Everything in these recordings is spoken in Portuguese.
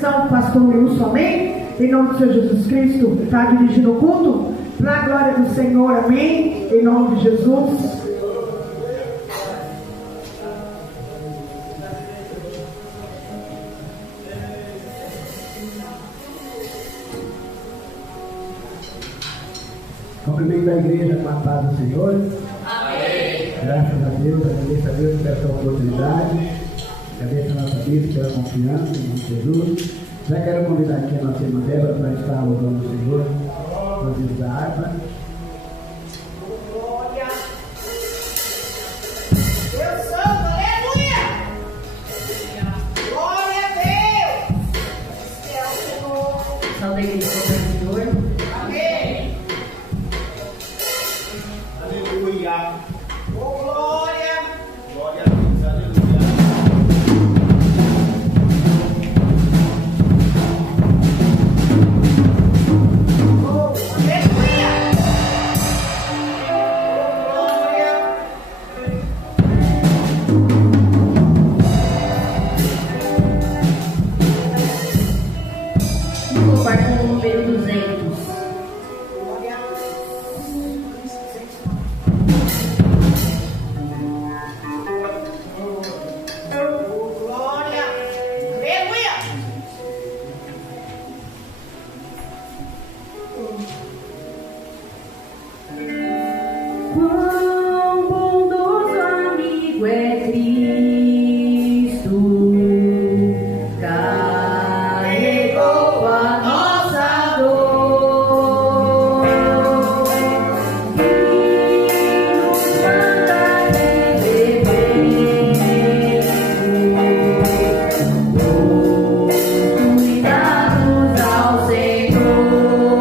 Pastor Wilson, amém? Em nome do Senhor Jesus Cristo, está dirigindo o culto? Para a glória do Senhor, amém? Em nome de Jesus. Cumprimento a igreja com a paz do Senhor. Amém. Graças a Deus, agradeço a Deus por essa oportunidade. Agradeço a nossa vida pela confiança em Jesus. Já quero convidar aqui a nossa irmã Débora para estar louvando o Senhor, no ouvido da harpa. Glória. Deus santo, aleluia. Glória a Deus. É o Senhor. Salve a igreja do Senhor. Amém. Aleluia. Oh, glória. Glória a Deus. Aleluia. Quarto número 200. Glória. Aleluia. Quão bondoso amigo é Cristo, carregou a nossa dor e nos manda viver cuidados ao Senhor.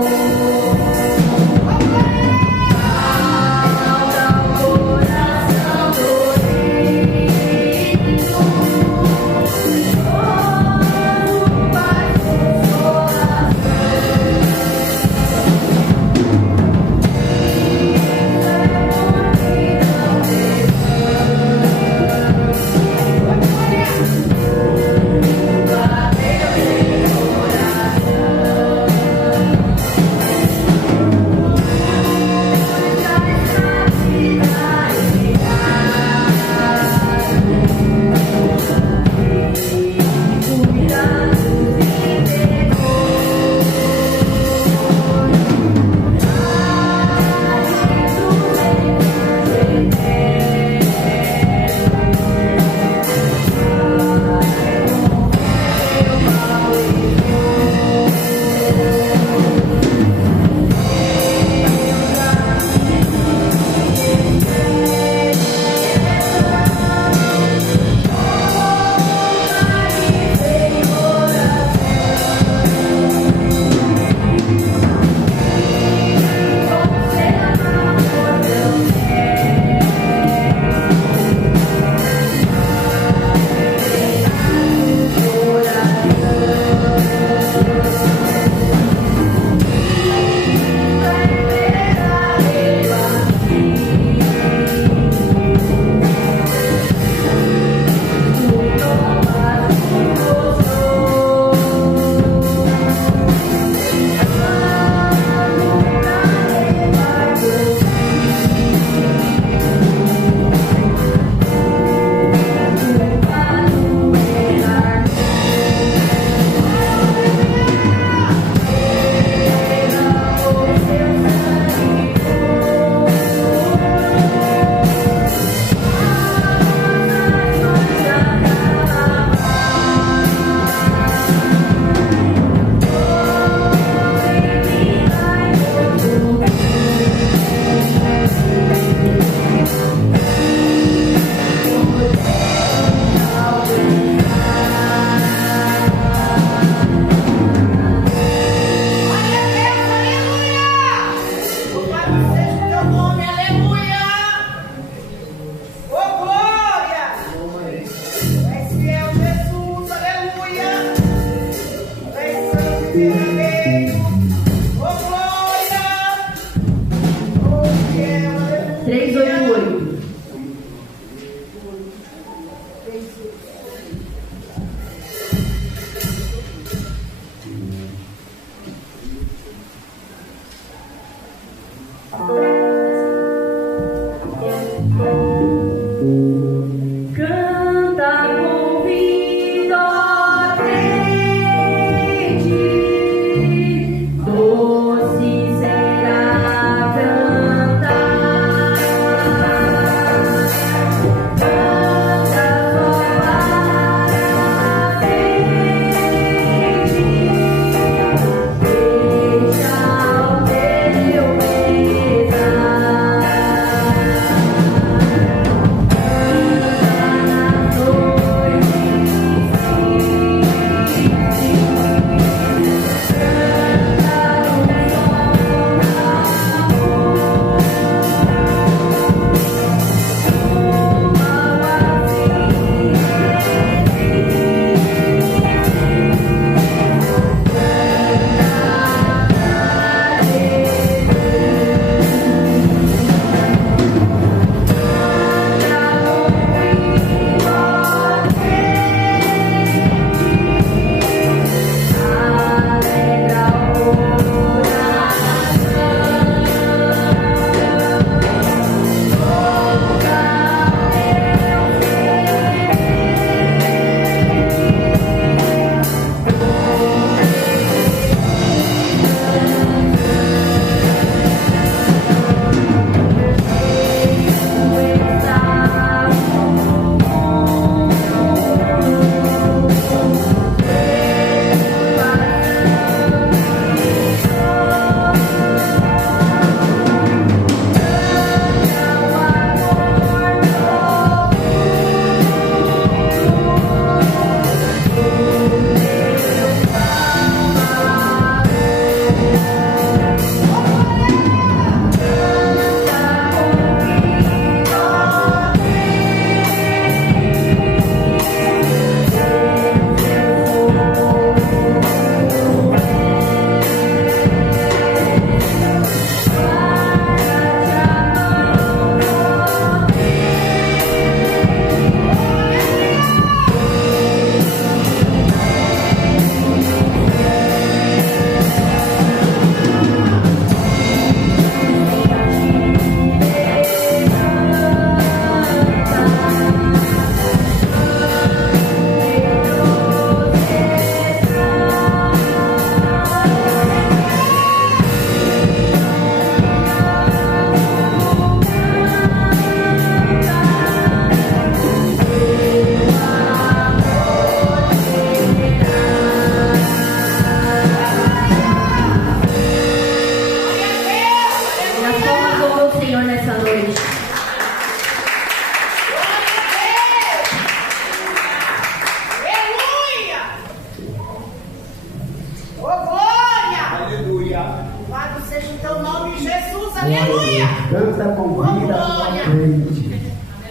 Aleluia. Canta com vida crente.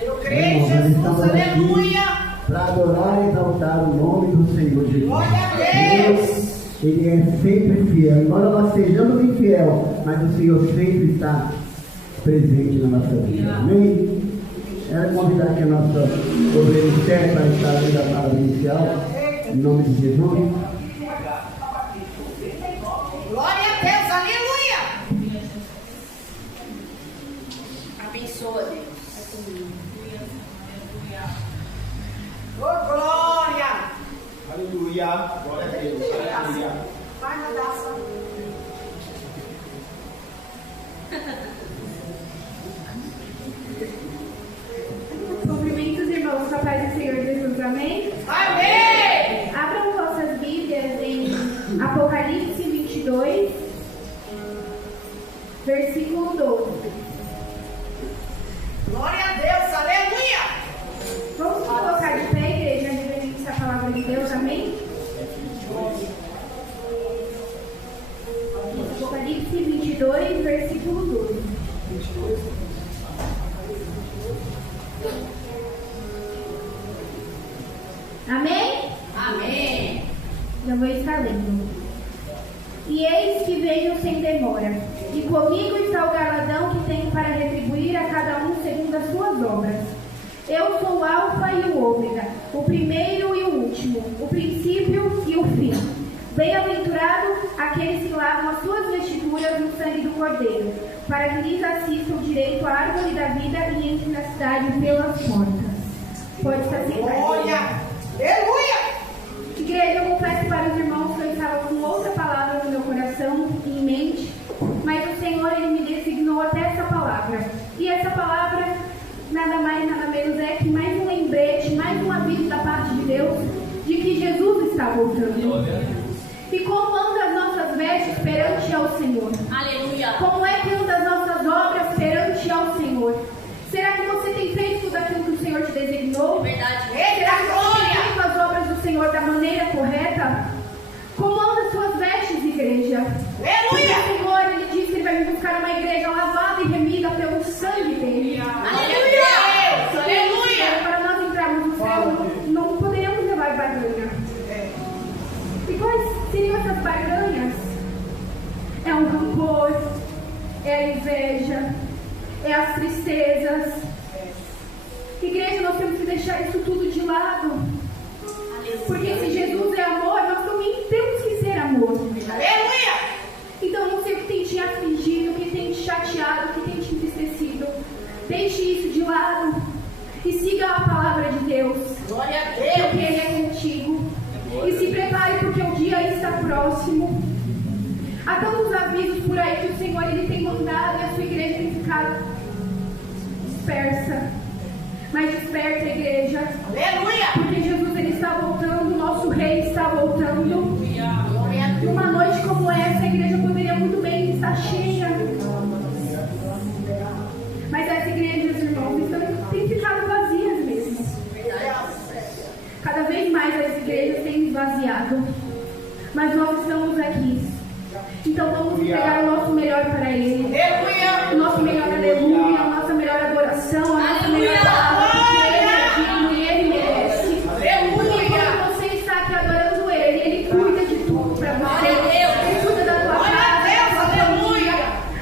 Eu creio em Jesus. Aleluia. Para adorar e exaltar o nome do Senhor Jesus. Glória a Deus. Ele é sempre fiel. Embora nós sejamos infiel, mas o Senhor sempre está presente na nossa vida. Amém? Quero convidar aqui a nossa obreira Esther para estar ali da palavra inicial. Em nome de Jesus. Glória a Deus. Aleluia. Abençoa, Deus. Oh, glória. Aleluia. Glória a Deus. Aleluia. Vai mandar só. Cumprimentos, irmãos, com a paz do Senhor Jesus, amém? Amém. Abram vossas Bíblias em Apocalipse 22, versículo 12. Glória a Deus. Aleluia. Vamos colocar de pé, igreja, reverência à palavra de Deus, amém? Apocalipse 22, versículo 12. Amém? Amém. Já vou estar lendo. E eis que venho sem demora, e comigo está o galardão que tenho para retribuir a cada um segundo as suas obras. Eu sou o Alfa e o Ômega, o primeiro e o último, o princípio e o fim. Bem-aventurado aqueles que lavam as suas vestiduras no sangue do Cordeiro, para que lhes assista o direito à árvore da vida e entre na cidade pelas portas. Pode estar sentado. Glória. Aleluia. Igreja, eu confesso para os irmãos que eu estava com outra palavra no meu coração e em mente, mas o Senhor, Ele me designou até essa palavra. E essa palavra, nada mais, nada menos é que mais um lembrete, mais um aviso da parte de Deus, de que Jesus está voltando. E como andam as nossas vestes perante ao Senhor? Aleluia. Como é que andam as nossas obras perante ao Senhor? Será que você tem feito tudo aquilo que o Senhor te designou? Verdade. Será que você tem feito as obras do Senhor da maneira correta? Como andam as suas vestes, igreja? Porque Aleluia. o Senhor, Ele disse que Ele vai me buscar uma igreja lavada e remida pelo sangue dEle. Aleluia. Aleluia. Para nós entrarmos no céu, não poderemos levar barganha. E quais seriam essas barganhas? É o rancor, é a inveja, é as tristezas. Igreja, nós temos que deixar isso tudo de lado. Porque se Jesus é amor, nós também temos que ser amor. Aleluia. Então não sei o que tem te afligido, o que tem te chateado, o que tem te entristecido. Deixe isso de lado e siga a palavra de Deus. Glória a Porque Deus. Ele é contigo. E se prepare porque o dia está próximo. Há tantos avisos por aí que o Senhor Ele tem mandado e a sua igreja tem ficado dispersa. Mas desperta, igreja. Aleluia. Porque Jesus Ele está voltando, o nosso Rei está voltando. Glória a Deus. Uma noite como essa, a igreja poderia muito bem estar cheia. Mas essa igreja, irmãos, tem ficado vazias mesmo. Cada vez mais as igrejas têm esvaziado. Mas nós estamos aqui. Então vamos entregar o nosso melhor para Ele. Aleluia. O nosso melhor aleluia, a nossa melhor adoração, a nossa melhor palavra. Porque Ele é digno e Ele merece. Porque quando você está aqui adorando Ele, Ele cuida de tudo para você. Ele cuida da tua casa. Aleluia.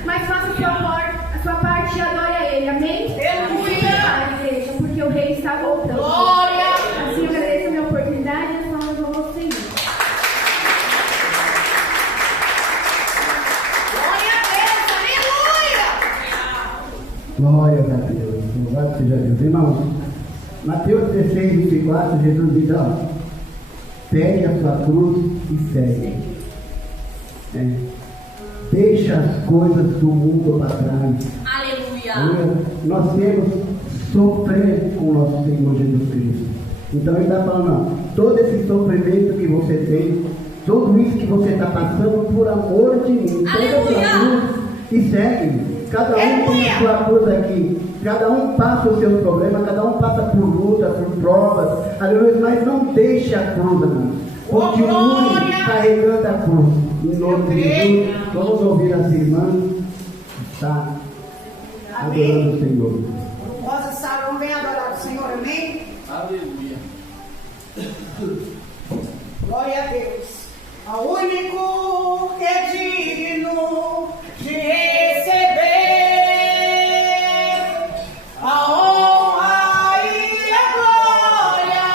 Mas faça a sua parte e adore a Ele. Amém? Aleluia. Se prepare, igreja, porque o Rei está voltando. Glória. Assim eu agradeço a minha oportunidade e as palavras ao Senhor. Glória a Deus. Aleluia. Glória a Deus. Louvado seja Deus. Irmãos, Mateus 16, 24, Jesus diz: ó, pegue a sua cruz e segue. Deixa as coisas do mundo para trás. Aleluia. Nós temos que sofrer com o nosso Senhor Jesus Cristo. Então ele está falando, ó, todo esse sofrimento que você tem, tudo isso que você está passando, por amor de mim, pega a sua cruz e segue. Cada um tem a sua cruz aqui, cada um passa os seus problemas, cada um passa por lutas, por provas, aleluia, mas não deixe a cruz, irmãos. Continue carregando a cruz. Em nome de Jesus, vamos ouvir as irmãs, tá? adorando o Senhor. Rosa Salão, vem adorar o Senhor, amém? Aleluia. Glória a Deus. Ao único que é digno de receber a honra e a glória,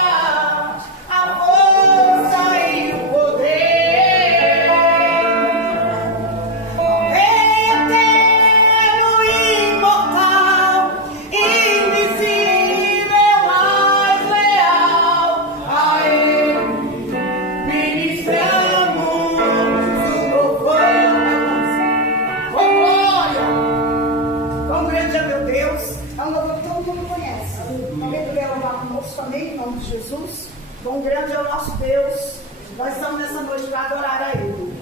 a força e o poder, eterno e imortal, invisível, mais leal, a Ele ministramos o louvor. Oh, glória! Quão grande é meu Deus! É um louvor que todo mundo conhece. Alguém poderia louvar conosco também, em nome de Jesus? Quão grande é o nosso Deus! Nós estamos nessa noite para adorar a Ele.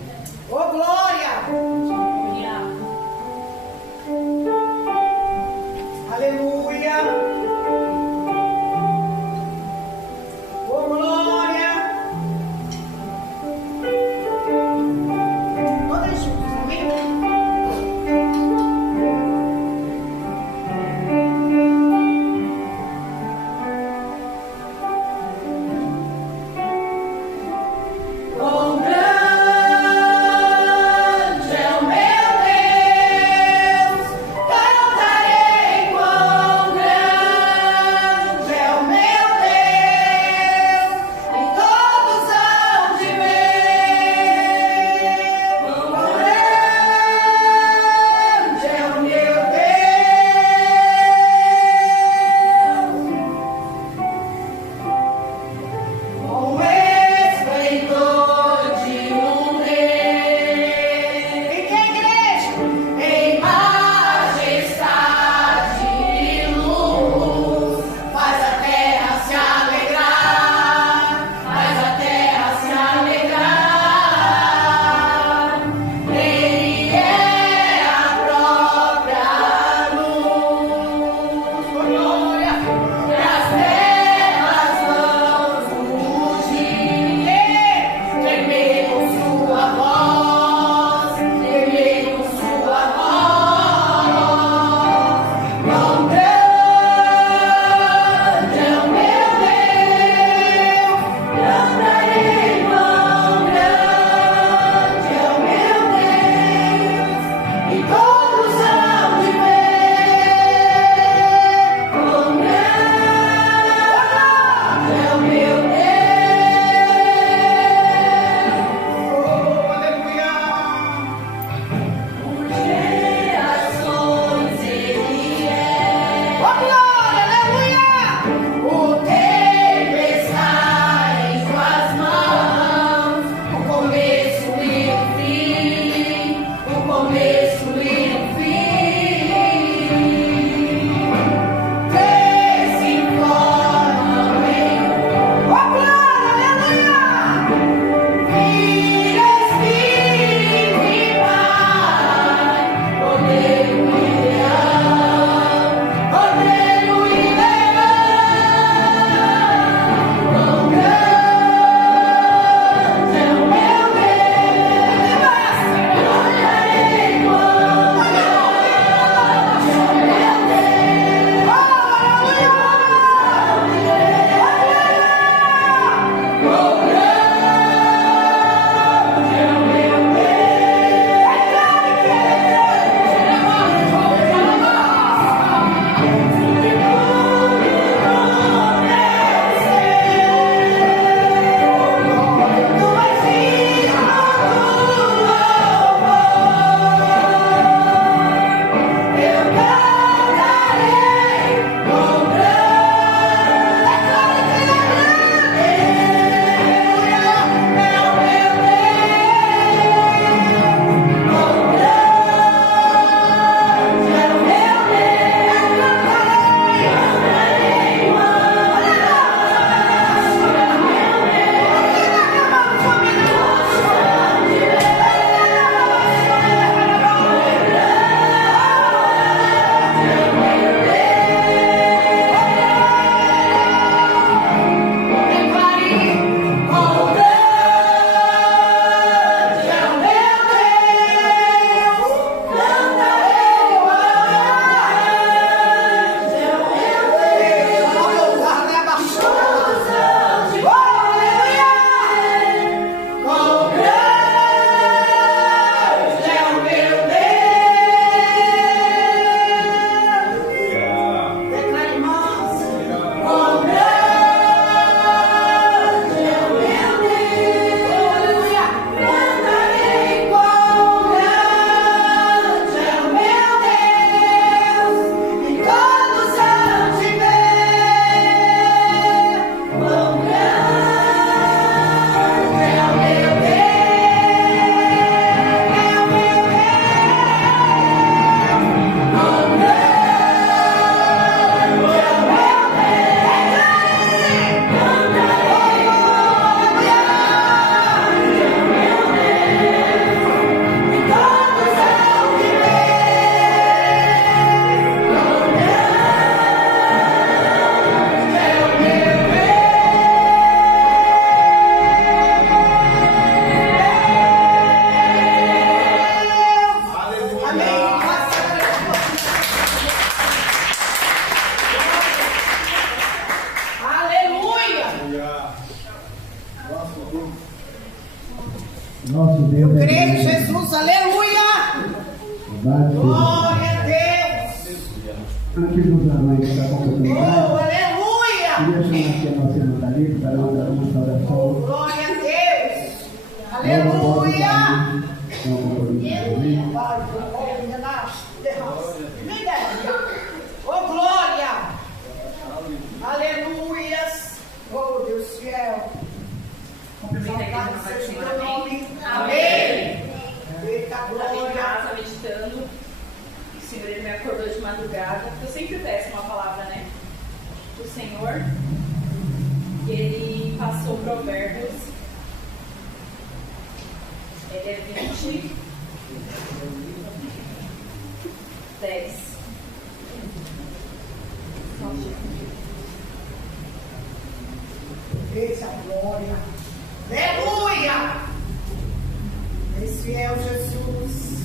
Oh, glória! Aleluia! Oh, glória! Todas juntas, amém? Quão grande Nosso Deus Eu é creio, grande. Jesus, aleluia! Louvado seja. Glória a Deus! Antes dos anões da Oh, oportunidade, aleluia! queria chamar aqui a nossa irmã Thalita para mandar uma Oh, saudação. glória a Deus! Logo após o Aleluia! Thalita, com a oportunidade. Amém? Oh, glória! Aleluias! Oh, Deus fiel! Cumprimento a igreja Louvado no Pai do seja Senhor. teu nome. Amém. Eita Estava em glória! casa meditando. O Senhor ele me acordou de madrugada. Eu sempre peço uma palavra, né? Do Senhor. E ele passou Provérbios. Ele é 20, 10. Eita glória! Aleluia! Esse é o Jesus.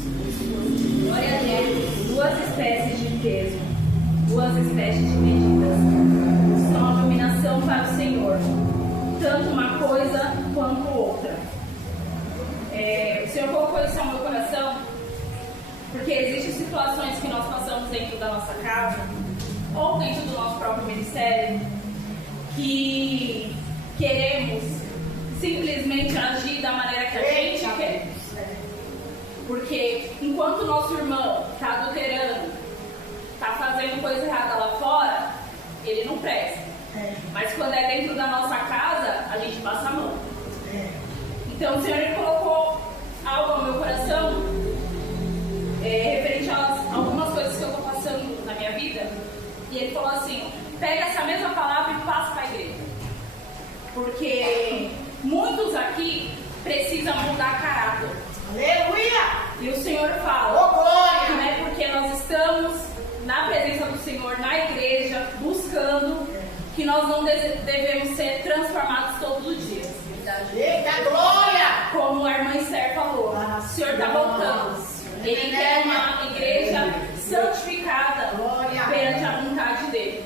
Glória a Deus. Duas espécies de peso, duas espécies de medidas. São a dominação para o Senhor. Tanto uma coisa quanto outra. O Senhor colocou isso ao meu coração, porque existem situações que nós passamos dentro da nossa casa, ou dentro do nosso próprio ministério, que queremos simplesmente agir da maneira que a gente quer. Porque enquanto o nosso irmão está adulterando, está fazendo coisa errada lá fora, ele não presta. Mas quando é dentro da nossa casa, a gente passa a mão. Então o Senhor ele colocou algo ao meu coração referente a algumas coisas que eu estou passando na minha vida. E ele falou assim: pega essa mesma palavra e passa para a igreja. Porque muitos aqui precisam mudar caráter. Aleluia! E o Senhor fala Oh, glória! que não é porque nós estamos na presença do Senhor, na igreja, buscando, que nós não devemos ser transformados todos os dias. Eita glória! Como a irmã Esther falou, o Senhor está voltando. Ele quer uma igreja santificada perante a vontade dele.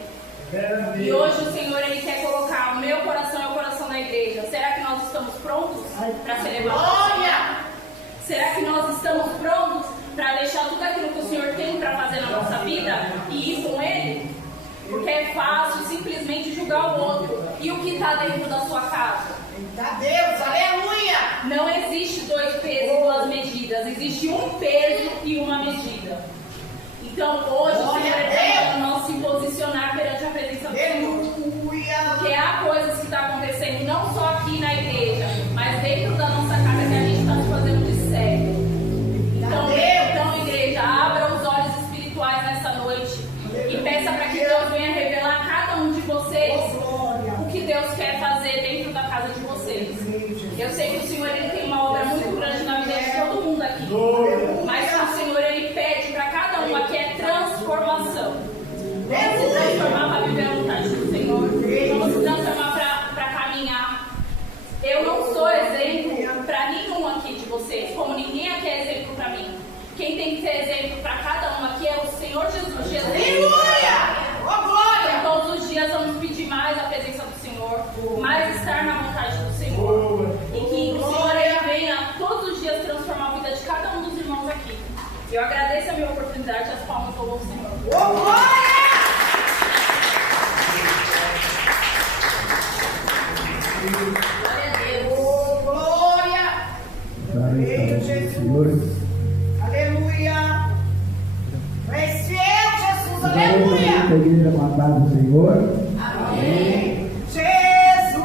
E hoje o Senhor ele quer colocar o meu coração e o coração da igreja. Será que nós estamos prontos para celebrar? Glória! Será que nós estamos prontos para deixar tudo aquilo que o Senhor tem para fazer na nossa vida e ir com Ele? Porque é fácil simplesmente julgar o outro. E o que está dentro da sua casa? Eita Deus! Aleluia! Não existe dois pesos e duas medidas. Existe um peso e uma medida. Então hoje o Senhor quer nós se posicionar perante a presença do Senhor. Aleluia! Porque há coisas que estão acontecendo não só aqui na igreja, mas dentro da nossa casa que a gente está se fazendo de sério. Então, igreja, abra os olhos espirituais nessa noite e peça para que Deus venha revelar a cada um de vocês o que Deus quer fazer dentro da casa de vocês. Eu sei que o Senhor ele tem uma obra muito grande na vida de todo mundo aqui, mas o Senhor ele pede para cada um aqui é transformação. Vamos se transformar para viver a vontade do Senhor. Vamos se transformar para caminhar. Eu não sou exemplo para nenhum aqui de vocês, como ninguém aqui é exemplo para mim. Quem tem que ser exemplo para cada um aqui é o Senhor Jesus. Aleluia! Oh, glória! Então, todos os dias vamos pedir mais a presença do Senhor, mais estar na vontade do Senhor. E que o Senhor ele venha todos os dias transformar a vida de cada um dos irmãos aqui. Eu agradeço a minha oportunidade, as palmas ao Senhor. Oh, glória! Glória a Deus. Oh, glória! Glória Jesus. Aleluia! És fiel, Jesus, a aleluia! igreja com a paz do Senhor. Amém! Jesus!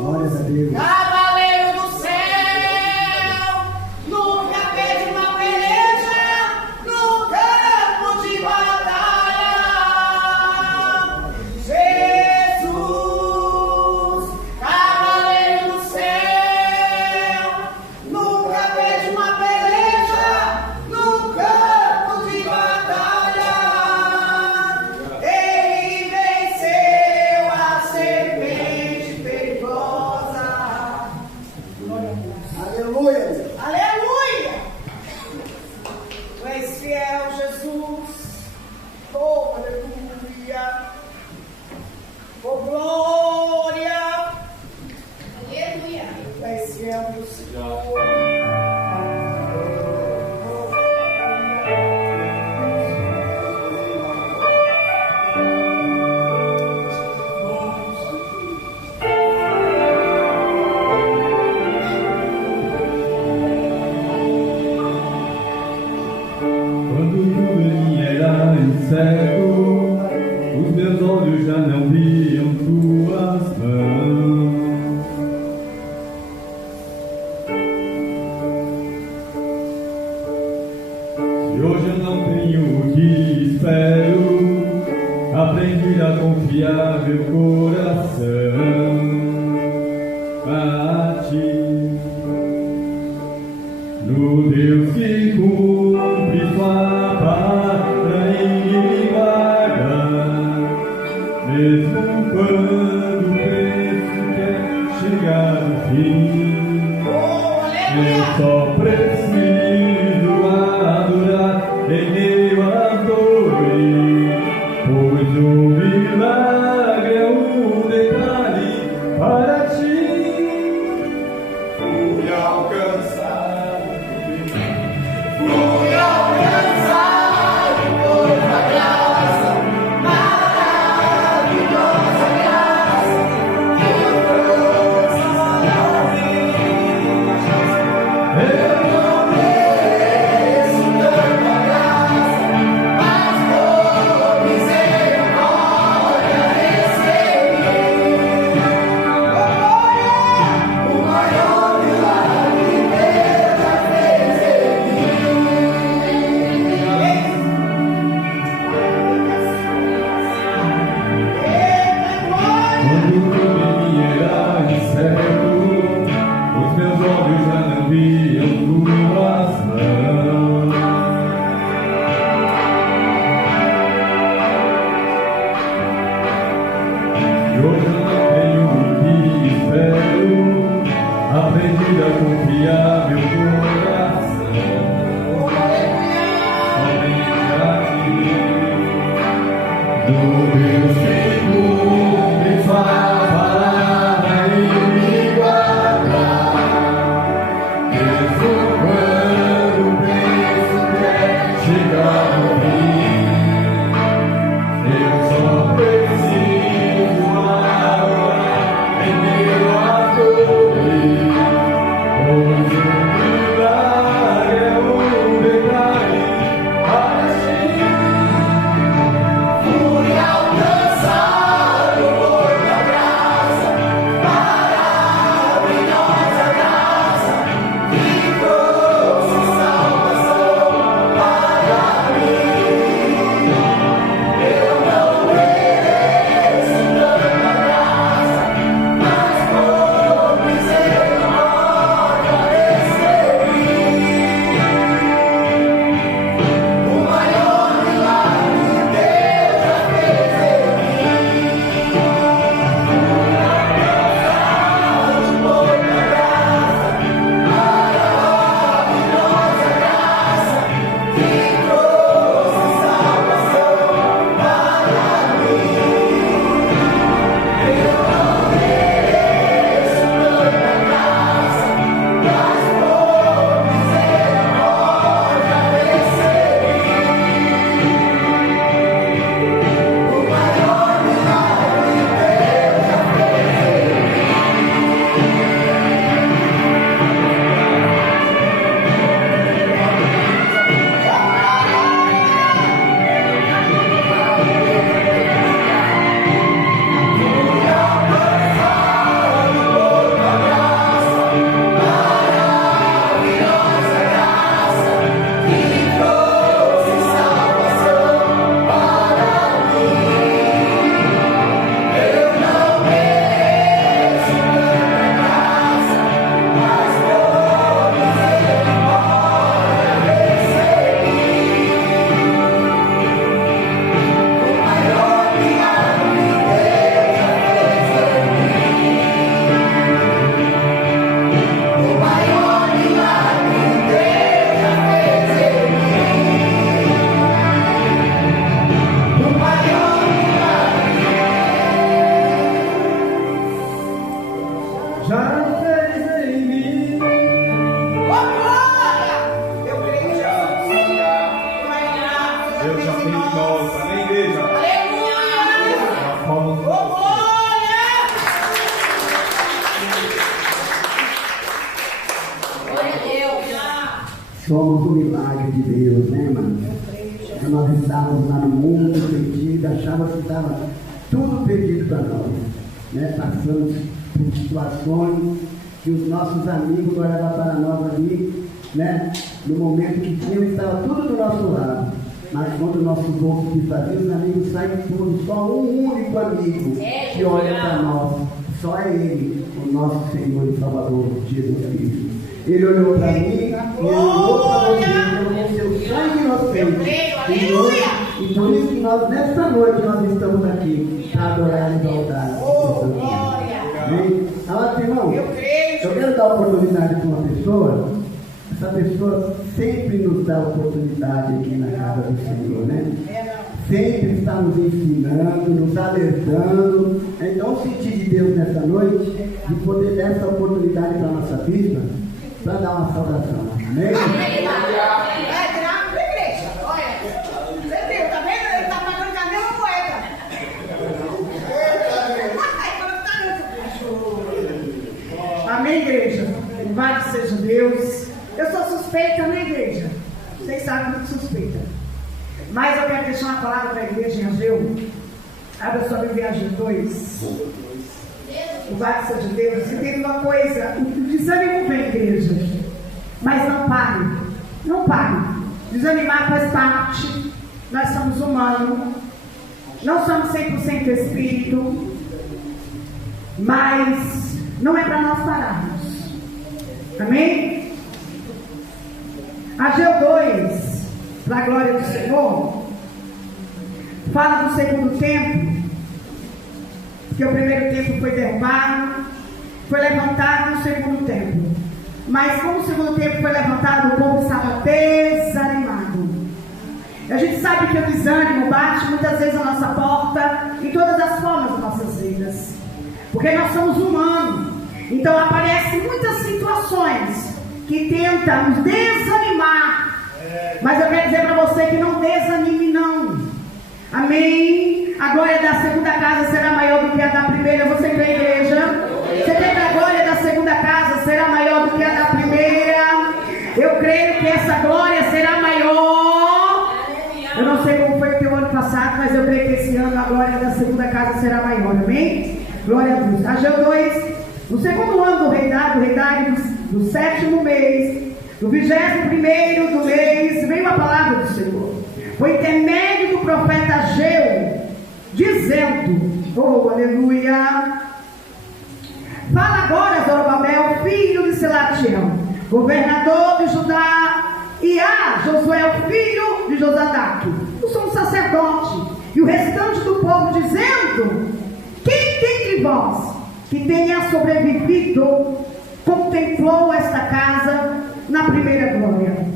Glória a Deus. Cavaleiro do céu! Nunca perde uma peleja no campo de batalha! Jesus! Cavaleiro do céu! Nunca perde uma peleja no campo de batalha! Ele venceu a serpente perigosa! Aleluia! Aleluia! Tu és fiel, Jesus! Oh, aleluia! Oh, glória! Aleluia. Tu és fiel, meu Senhor! certo, os meus olhos já não viam tuas mãos. Se hoje eu não tenho o que espero, aprendi a confiar meu coração a ti, no Deus que cumpre sua palavra e me guarda, mesmo quando penso que é chegar no fim. Eu só preciso adorar em meio às dores, pois o milagre é um detalhe para ti. Fui alcançado por tua graça, maravilhosa graça, que trouxe ao fim. Eu não mereço tanta graça, mas por misericórdia recebi. O maior milagre que Deus já fez em mim. Quando tudo me era incerto, os meus olhos já não viam tuas mãos. E hoje eu não tenho o que espero, aprendi a confiar meu coração somente a ti, do Deus que cumpre sua palavra e me guarda, mesmo quando penso que é chegar no fim. Eu só preciso adorar em meio à dores, pois o milagre é um detalhe para ti. Fui alcançado por tua graça, maravilhosa graça, que trouxe salvação para mim. Eu não mereço tanta graça, mas por misericórdia recebi. O maior milagre que Deus já fez em mim. Alcançado por tua graça, maravilhosa graça, que trouxe salvação para mim. Eu não mereço tanta graça, mas por misericórdia recebi. O maior milagre que Deus já fez em mim. Fui alcançado por tua graça, maravilhosa graça, que trouxe salvação para mim. Eu não mereço tanta graça, mas por misericórdia recebi. O maior milagre que Deus já fez em mim. O maior milagre que Deus já fez em mim. O maior milagre já fez em mim. Eu creio em Jesus. Deus já fez em nós, amém, igreja? Aleluia! Palmas para Oh, você. glória! Glória a Deus! Somos o milagre de Deus, né, irmão? Nós estávamos lá no mundo perdido, achávamos que estava tudo perdido para nós, né? Passamos por situações que os nossos amigos olhavam para nós ali, né? No momento que tinham, estava tudo do nosso lado. Mas quando o nosso bolso que fazia, os amigos saem todos, só um único amigo que olha para nós. Só é Ele, o nosso Senhor e Salvador, Jesus Cristo. Ele olhou para mim, ele olhou para você, ele olhou seu sangue inocente. E por isso que nós, nessa noite, nós estamos aqui para adorar e exaltar. Amém? Amado irmão, eu quero dar oportunidade para uma pessoa. Essa pessoa sempre nos dá oportunidade aqui na casa do Senhor, né? Sempre está nos ensinando, nos alertando. Então, sentir de Deus nessa noite, de poder dar essa oportunidade para a nossa bispa, para dar uma saudação. Amém? Amém, igreja? Louvado seja Deus. Eu sou suspeita, né, igreja? Vocês sabem que suspeita. Mas eu quero deixar uma palavra para a igreja em Ageu. Abra sua Bíblia em Ageu 2. Louvado seja Deus. Se tem uma coisa, o desânimo vem, igreja. Mas não pare. Não pare. Desanimar faz parte. Nós somos humanos. Não somos 100% espírito. Mas não é para nós pararmos. Amém? Ageu 2, para a glória do Senhor, fala do segundo templo, que o primeiro templo foi derrubado, foi levantado o segundo templo. Mas como o segundo templo foi levantado, o povo estava desanimado. A gente sabe que o desânimo bate muitas vezes a nossa porta, em todas as formas das nossas vidas. Porque nós somos humanos. Então aparecem muitas situações que tentam nos desanimar. Mas eu quero dizer para você que não desanime não. Amém? A glória da segunda casa será maior do que a da primeira. Você crê, igreja? Você crê que a glória da segunda casa será maior do que a da primeira? Eu creio que essa glória será maior. Eu não sei como foi o teu ano passado, mas eu creio que esse ano a glória da segunda casa será maior. Amém? Glória a Deus. Ageu 2, no segundo ano do reinado do 7º mês, no 21º do mês, veio a palavra do Senhor. Por intermédio do profeta Ageu, dizendo: oh, aleluia. Fala agora, Zorobabel, filho de Selatiel, governador de Judá, e a Josué, filho de Josadaque, o sumo sacerdote, e o restante do povo, dizendo: quem dentre vós que tenha sobrevivido contemplou esta casa na primeira glória?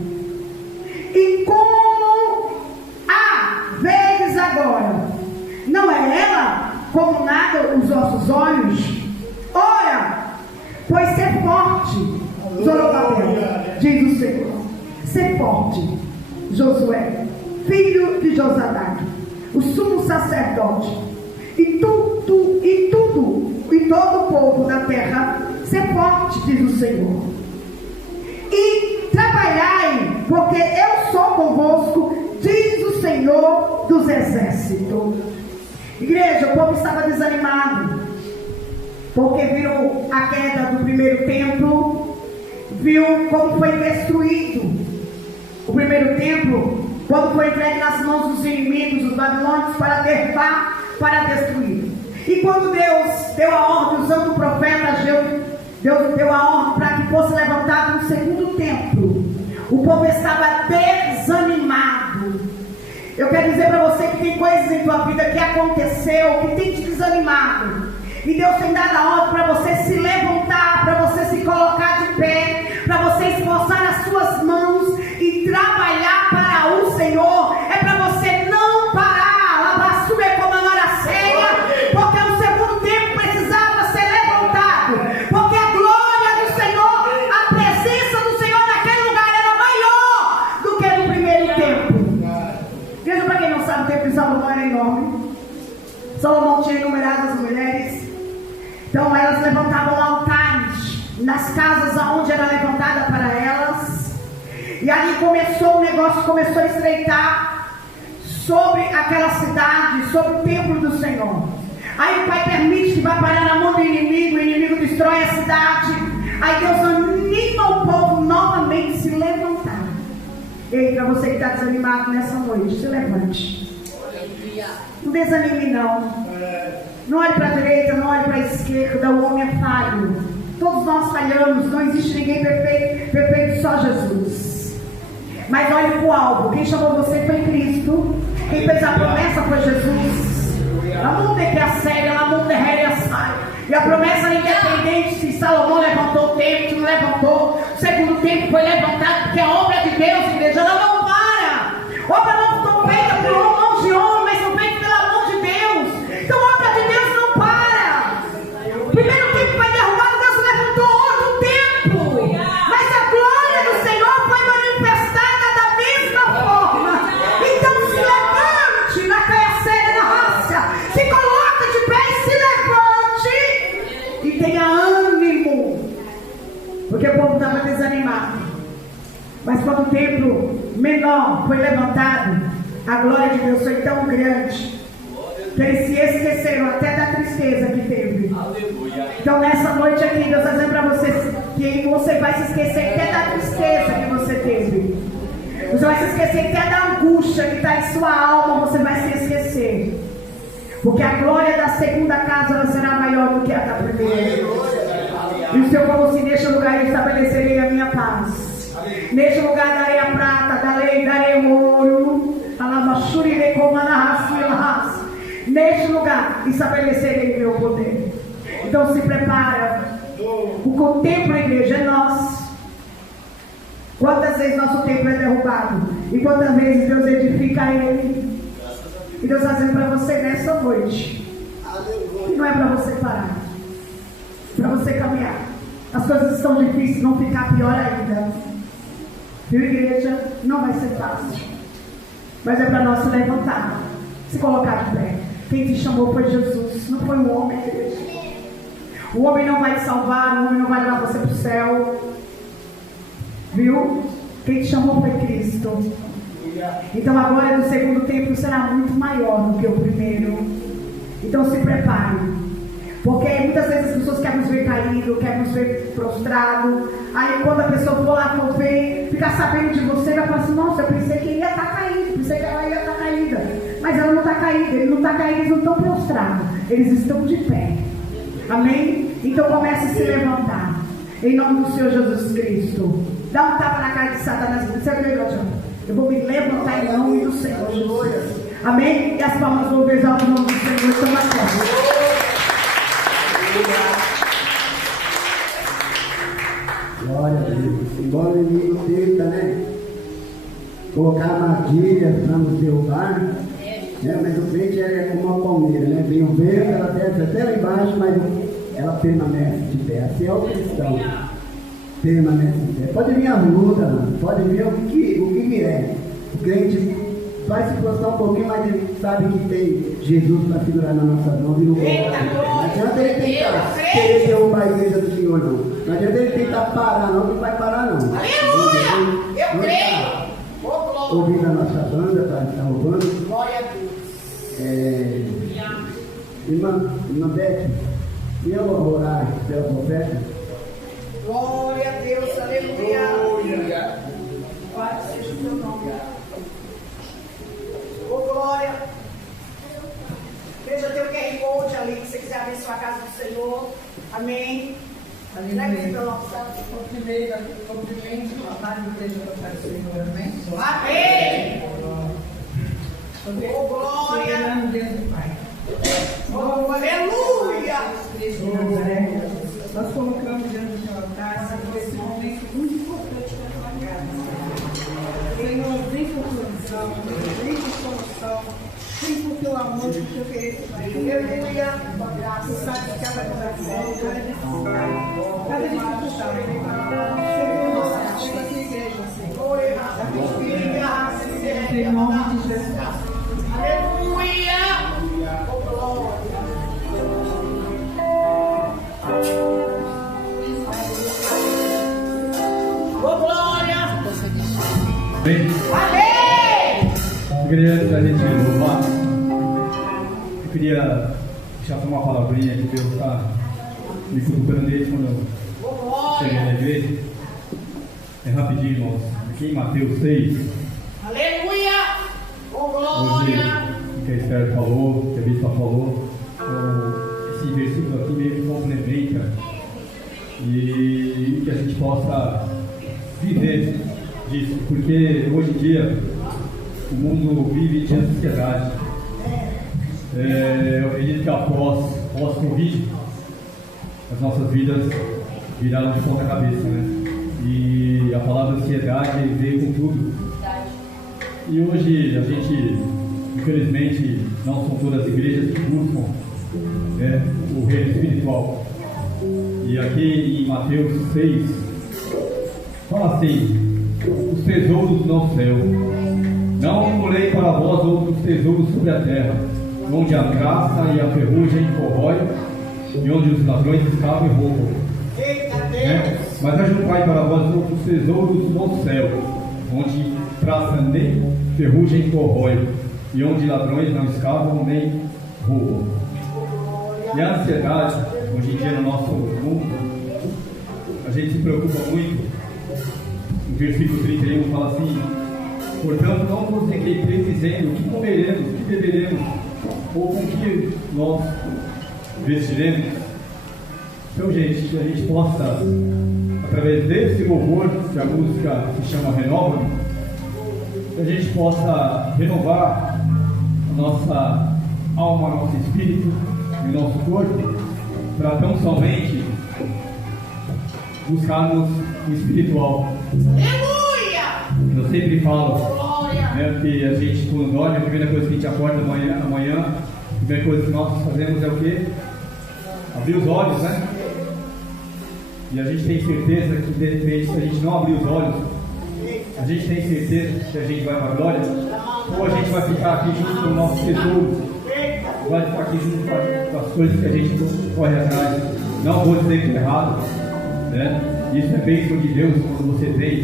E como a vedes agora, não é ela como nada os vossos olhos? Ora, pois ser forte, Zorobabel, diz o Senhor, ser forte, Josué, filho de Josadaque, o sumo sacerdote, e todo o povo da terra, ser forte, diz o Senhor, e trabalhai, porque eu sou convosco, diz o Senhor dos exércitos. Igreja, o povo estava desanimado, porque viu a queda do primeiro templo, viu como foi destruído o primeiro templo, quando foi entregue nas mãos dos inimigos, dos babilônios, para derrubar, para destruir. E quando Deus deu a ordem, usando o profeta Ageu, Deus deu a ordem para que fosse levantado um segundo templo, o povo estava desanimado. Eu quero dizer para você que tem coisas em tua vida que aconteceu, que tem te desanimado, e Deus tem dado a ordem para você se levantar, para você se colocar de pé, para você esforçar as suas mãos e trabalhar para o Senhor. É para você não parar, para subir comandar a ceia, porque o segundo tempo precisava ser levantado, porque a glória do Senhor, a presença do Senhor naquele lugar era maior do que no primeiro tempo. Veja, para quem não sabe, o templo de Salomão era enorme. Salomão tinha inumeradas mulheres, então elas levantavam altares nas casas aonde era levantada para elas, e ali começou o negócio, começou a estreitar, sobre aquela cidade, sobre o templo do Senhor. Aí o Pai permite que vá parar na mão do inimigo, o inimigo destrói a cidade. Aí Deus anima o povo novamente se levantar. Ei, para você que está desanimado nessa noite, se levante. Não desanime não. Não olhe para a direita, não olhe para a esquerda, o homem é falho. Todos nós falhamos, não existe ninguém perfeito, perfeito só Jesus. Mas olhe para o alvo, quem chamou você foi Cristo. Quem fez a promessa foi Jesus. E a promessa era independente se Salomão levantou o templo, se não levantou. O segundo templo foi levantado, porque a obra de Deus, igreja, ela não para. A obra não foi feita por mão de homem, mas foi feita pela mão de Deus. Então a obra de Deus não para. O primeiro templo foi derrubado, Deus levantou outro templo. Mas a glória do Senhor foi manifestada da mesma forma. Então se levante na caiaceira, na raça. Se coloque de pé e se levante. E tenha ânimo. Porque o povo estava desanimado. Mas quando o templo menor foi levantado, a glória de Deus foi tão grande que eles se esqueceram até da tristeza que teve. Então nessa noite aqui, Deus está dizendo para você que você vai se esquecer até da tristeza que você teve. Você vai se esquecer até da angústia que está em sua alma, você vai se esquecer. Porque a glória da segunda casa ela será maior do que a da primeira. E o Senhor falou assim: neste lugar eu estabelecerei a minha paz. Neste lugar darei a prata, darei o ouro. Neste lugar estabelecerei o meu poder. Então se prepara. O templo, a igreja, é nós. Quantas vezes nosso templo é derrubado? E quantas vezes Deus edifica ele? E Deus está dizendo para você nessa noite que não é para você parar, é para você caminhar. As coisas estão difíceis, vão ficar pior ainda. Viu, igreja? Não vai ser fácil. Mas é para nós se levantar, se colocar de pé. Quem te chamou foi Jesus, não foi o homem, igreja. O homem não vai te salvar, o homem não vai levar você para o céu. Viu? Quem te chamou foi Cristo. Então a glória do segundo templo será muito maior do que o primeiro. Então se prepare. Porque muitas vezes as pessoas querem nos ver caído, querem nos ver prostrado. Aí quando a pessoa for lá for ver, ficar sabendo de você, vai falar assim: nossa, eu pensei que ele ia estar caído, pensei que ela ia estar caída. Mas ela não está caída, ele não está caído, eles não estão prostrados, eles estão de pé. Amém? Então comece a se levantar. Em nome do Senhor Jesus Cristo. Dá um tapa na cara de Satanás. Você acredita? Eu vou me levantar em nome do Senhor Jesus. Amém? E as palmas vão beijar o nome do Senhor. Estão batendo. Glória a Deus. Embora o inimigo tenta, né? Colocar armadilhas para nos derrubar, né? Mas o crente é como uma palmeira, né? Vem o vento, ela desce até lá embaixo, mas ela permanece de pé. Assim é o cristão. Permanece de pé. Pode vir a luta, pode vir o que vier. O crente vai se prostrar um pouquinho, mas ele sabe que tem Jesus para segurar na nossa mão e não volta. Não adianta ele tentar querer derrubar a igreja do Senhor, não. Não adianta ele tentar parar, não vai parar, não. Aleluia! Eu creio! Ouvindo a nossa banda, para estar roubando. Glória a Deus. Irmã Beth, e eu vou orar pela profeta? Glória a Deus, aleluia. Pai, seja o teu nome. Oh, glória. Veja teu QR Code ali, se você quiser abençoar a casa do Senhor. Amém. Aleluia. Cumprimento a paz da igreja da paz do Senhor, amém? Amém. Oh, glória. Deus do Pai. Oh, aleluia. Cristo de Nazaré, nós colocamos diante do teu altar esse momento muito importante da tua casa. Senhor, vem por tua visão, vem por solução, vem por teu amor, por teu querer, aleluia. Tu sabes cada coração, cada dificuldade, Senhor, ativa a tua igreja, Senhor. Em nome de Jesus. Aleluia. Oh, glória. Oh, glória. Amém. Amém. queria, antes da gente louvar, eu queria deixar só uma palavrinha que Deus está me cutucando desde quando eu cheguei na igreja. É rapidinho, irmãos. Aqui em Mateus 6. Aleluia! Hoje, o que a Esther falou, o que a Bispa falou, esse versículo aqui meio que complementa e que a gente possa viver disso, porque hoje em dia o mundo vive de ansiedade. Eu acredito que após Covid, as nossas vidas viraram de ponta cabeça, né? E a palavra ansiedade veio com tudo. E hoje a gente, infelizmente, não são todas as igrejas que buscam, né, o reino espiritual. E aqui em Mateus 6, fala assim: os tesouros no céu. Não acumulei para vós outros tesouros sobre a terra, onde a traça e a ferrugem corrói, e onde os ladrões escavam e roubam. Né? Mas ajuntai para vós outros tesouros no céu, onde traça nem ferrugem corrói, e onde ladrões não escavam nem roubam. E a ansiedade, hoje em dia no nosso mundo, a gente se preocupa muito. O versículo 31 fala assim: portanto não vos inquieteis dizendo o que comeremos, o que beberemos, ou com que nós vestiremos. Então, gente, que a gente possa, através desse louvor, que a música se chama Renova, que a gente possa renovar a nossa alma, nosso espírito e o nosso corpo, para tão somente buscarmos o espiritual. Aleluia! Eu sempre falo, né, que a gente, quando dorme, a primeira coisa que a gente acorda amanhã, a primeira coisa que nós fazemos é o quê? Abrir os olhos, né? E a gente tem certeza que, de repente, se a gente não abrir os olhos, a gente tem certeza que a gente vai para a glória, ou a gente vai ficar aqui junto com o nosso tesouro, vai ficar aqui junto com as coisas que a gente corre atrás. Não vou dizer que é errado, né? Isso é bênção de Deus quando você tem,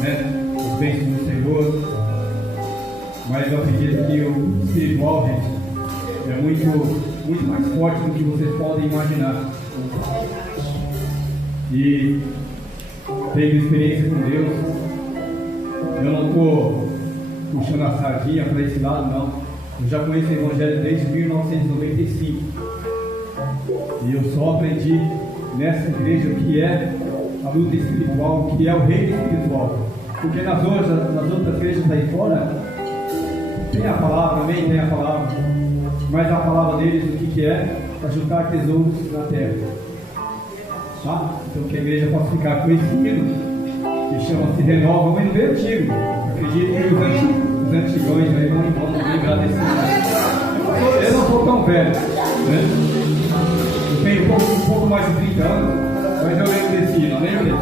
né, os bênçãos do Senhor. Mas eu acredito que o espiritual, gente, é muito mais forte do que vocês podem imaginar. E teve experiência com Deus. Eu não estou puxando a sardinha para esse lado, não. Eu já conheço o Evangelho desde 1995. E eu só aprendi nessa igreja o que é a luta espiritual, o que é o reino espiritual. Porque nas outras igrejas aí fora, tem a palavra, amém? Tem a palavra. Mas a palavra deles, o que é? Ajuntar tesouros na terra. Tá? Então que a igreja possa ficar com esse hino, que chama-se Renova, um hino bem antigo. Acredito que os antigões aí vão lembrar desse hino. Eu não sou tão velho, né? Eu tenho um pouco mais de 30 anos, mas eu lembro desse hino, lembra?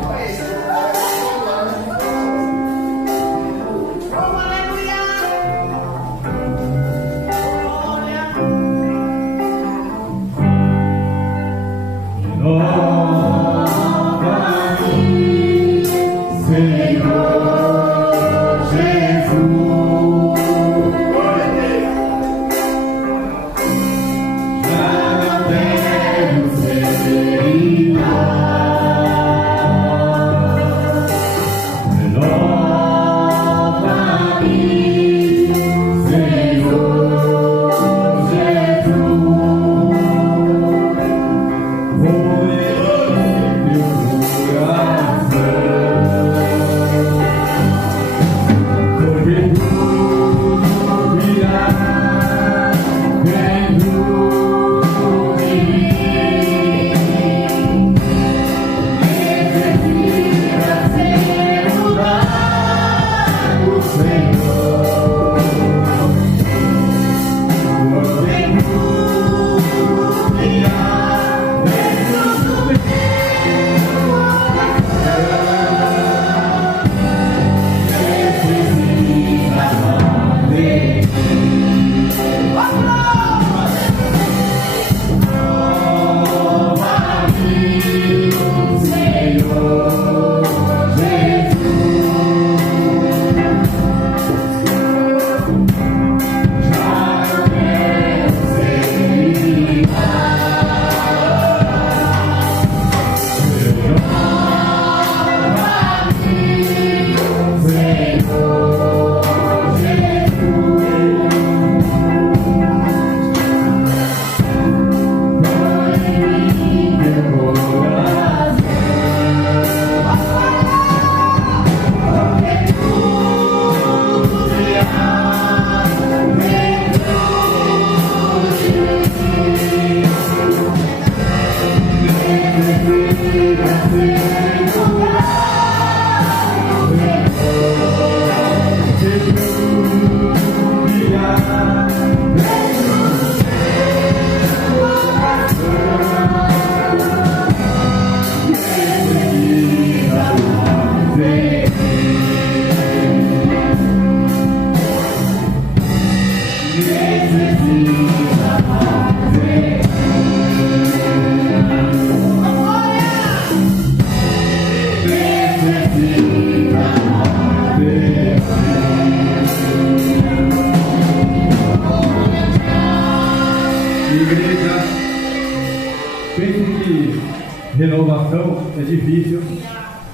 renovação é difícil.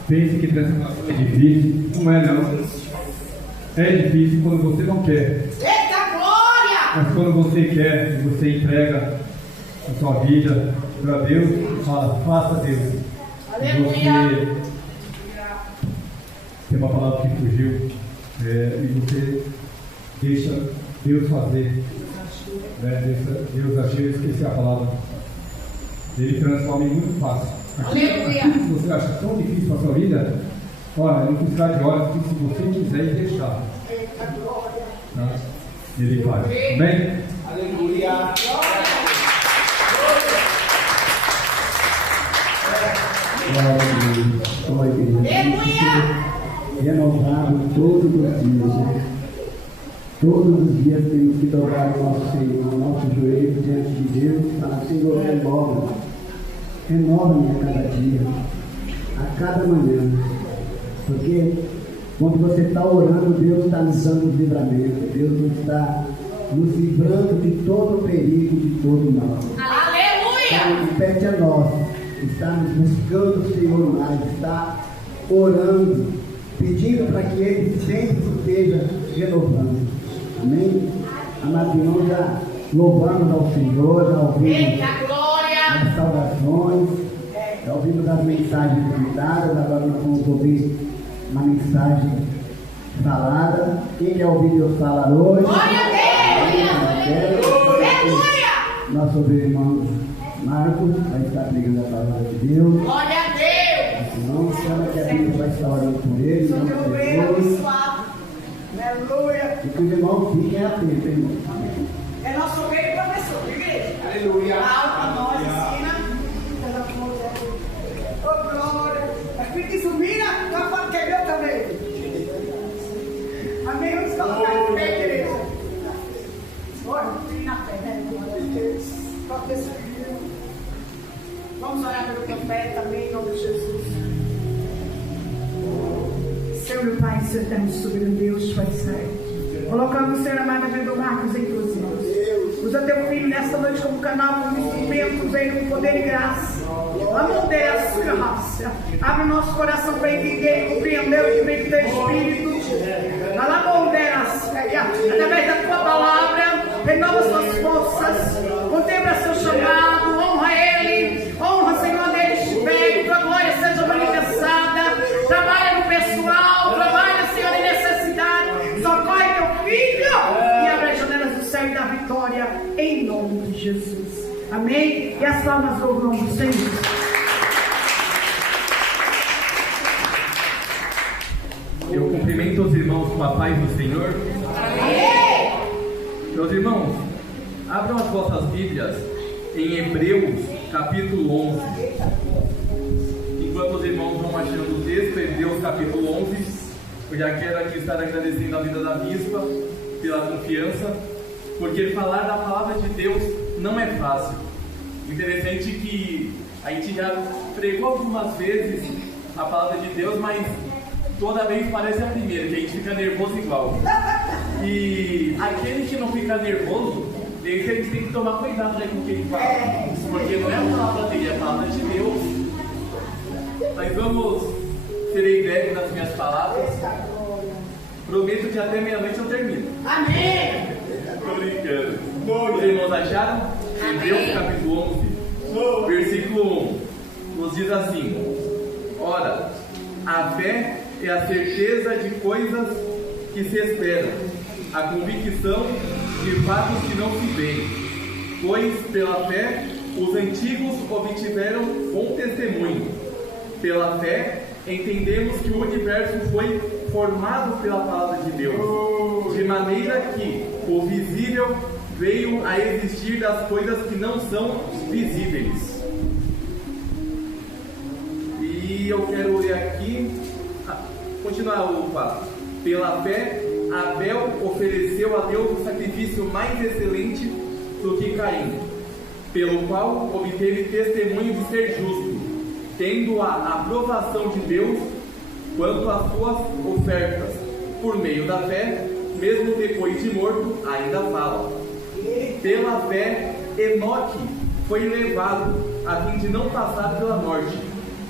Pense que transformação é difícil. Não é, não. É difícil quando você não quer. Eita glória! Mas quando você quer, você entrega a sua vida para Deus e fala, faça Deus. Aleluia! Você tem uma palavra que fugiu e você deixa Deus fazer. Deus agir, eu esqueci a palavra. Ele transforma em muito fácil. Aleluia! Se você acha tão difícil a sua vida, olha, não piscar de olhos, que se você quiser e deixar, tá? Ele faz. Amém? Aleluia. Glória a Deus. Renovado todos os dias. Todos os dias temos que dobrar o nosso joelho diante de Deus e falar, Senhor, renova-me a cada dia, a cada manhã. Porque quando você está orando, Deus está nos dando livramento, Deus está nos livrando de todo o perigo, de todo o mal. Aleluia! Compete a nós, estamos buscando o Senhor mais, está orando, pedindo para que Ele sempre esteja renovando. Amém? Amados irmãos, já louvamos ao Senhor, já ouvimos as saudações, já ouvimos as mensagens gritadas, agora nós vamos ouvir uma mensagem falada. Quem quer ouvir Deus falar hoje? Glória a Deus! Aleluia! Nosso irmão Marcos vai estar pregando a palavra de Deus. Glória a Deus! Irmão, chama que a Bíblia vai estar orando por ele. Sou teu bem abençoado. Aleluia! E que os irmãos fiquem atentos, irmão. É nosso bem professor, igreja. Aleluia. A nós ensina. Ô glória! Espírito de subira, já fala que é meu também. Amém? Vamos colocar em pé, igreja. Olha, fique na fé, né? Vamos orar pelo profeta também, em nome de Jesus. Senhor, meu Pai, Senhor eterno, soberano Deus, Pai Santo. Colocamos o Senhor amado Pedro Marcos em tuas mãos. Usa teu filho nesta noite como canal, como instrumento, veio com poder e graça. Amondeça, graça. Abre nosso coração para entender e compreender o que vem do teu Espírito. Através da tua palavra, renova suas forças, contempla seu chamado, honra ele, honra, Senhor, neste velho, tua glória seja manifestada. Trabalha no pessoal, trabalha, Senhor, em necessidade, socorre teu filho e abre as janelas do céu e da vitória, em nome de Jesus. Amém? E as palmas do nome do Senhor. Eu cumprimento os irmãos com a paz do Senhor. Meus irmãos, abram as vossas Bíblias em Hebreus, capítulo 11. Enquanto os irmãos vão achando o texto, Hebreus, capítulo 11, eu já quero aqui estar agradecendo a vida da bispa pela confiança, porque falar da palavra de Deus não é fácil. Interessante que a gente já pregou algumas vezes a palavra de Deus, mas toda vez parece a primeira, que a gente fica nervoso igual. E aquele que não fica nervoso, esse a gente tem que tomar cuidado, né, com o que ele fala. Porque não é a palavra dele, é a palavra de Deus. Mas vamos ser breve nas minhas palavras. Prometo que até meia-noite eu termino. Amém! Tô brincando. Os irmãos acharam? Hebreus capítulo 11, versículo 1, nos diz assim: ora, a fé é a certeza de coisas que se esperam, a convicção de fatos que não se veem. Pois pela fé os antigos obtiveram bom testemunho. Pela fé entendemos que o universo foi formado pela palavra de Deus, de maneira que o visível veio a existir das coisas que não são visíveis. E eu quero ler aqui, continuar o papo. Pela fé, Abel ofereceu a Deus o sacrifício mais excelente do que Caim, pelo qual obteve testemunho de ser justo, tendo a aprovação de Deus quanto às suas ofertas. Por meio da fé, mesmo depois de morto, ainda fala. Pela fé, Enoque foi levado a fim de não passar pela morte.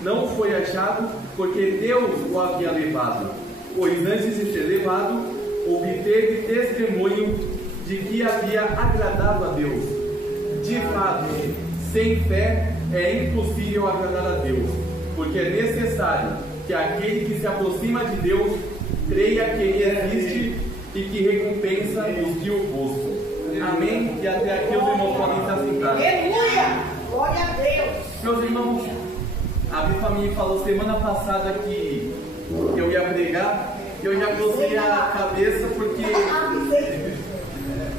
Não foi achado, porque Deus o havia levado, pois antes de ser levado, obteve testemunho de que havia agradado a Deus. De fato, sem fé é impossível agradar a Deus, porque é necessário que aquele que se aproxima de Deus creia que Ele existe e que recompensa os que o buscam. Amém? E até aqui os irmãos podem se assentar. Aleluia! Glória a Deus! Meus irmãos, a Bifa me falou semana passada que eu ia pregar, eu já cocei a cabeça porque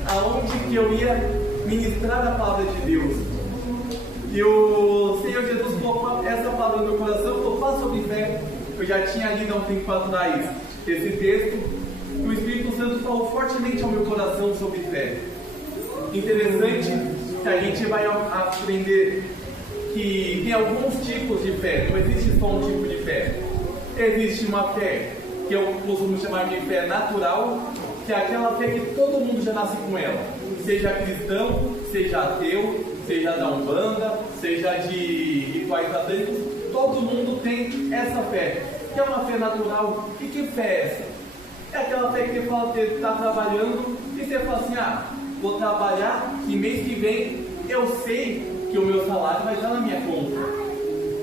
aonde que eu ia ministrar a palavra de Deus. E o Senhor Jesus colocou essa palavra no meu coração, eu vou falar sobre fé. Eu já tinha lido há um tempo atrás esse texto, e o Espírito Santo falou fortemente ao meu coração sobre fé. Interessante que a gente vai aprender que tem alguns tipos de fé, não existe só um tipo de fé. Existe uma fé que eu costumo chamar de fé natural, que é aquela fé que todo mundo já nasce com ela, seja cristão, seja ateu, seja da Umbanda, seja de rituais satânicos, todo mundo tem essa fé, que é uma fé natural. E que fé é essa? É aquela fé que você fala que está trabalhando e você fala assim, vou trabalhar e mês que vem eu sei que o meu salário vai estar na minha conta.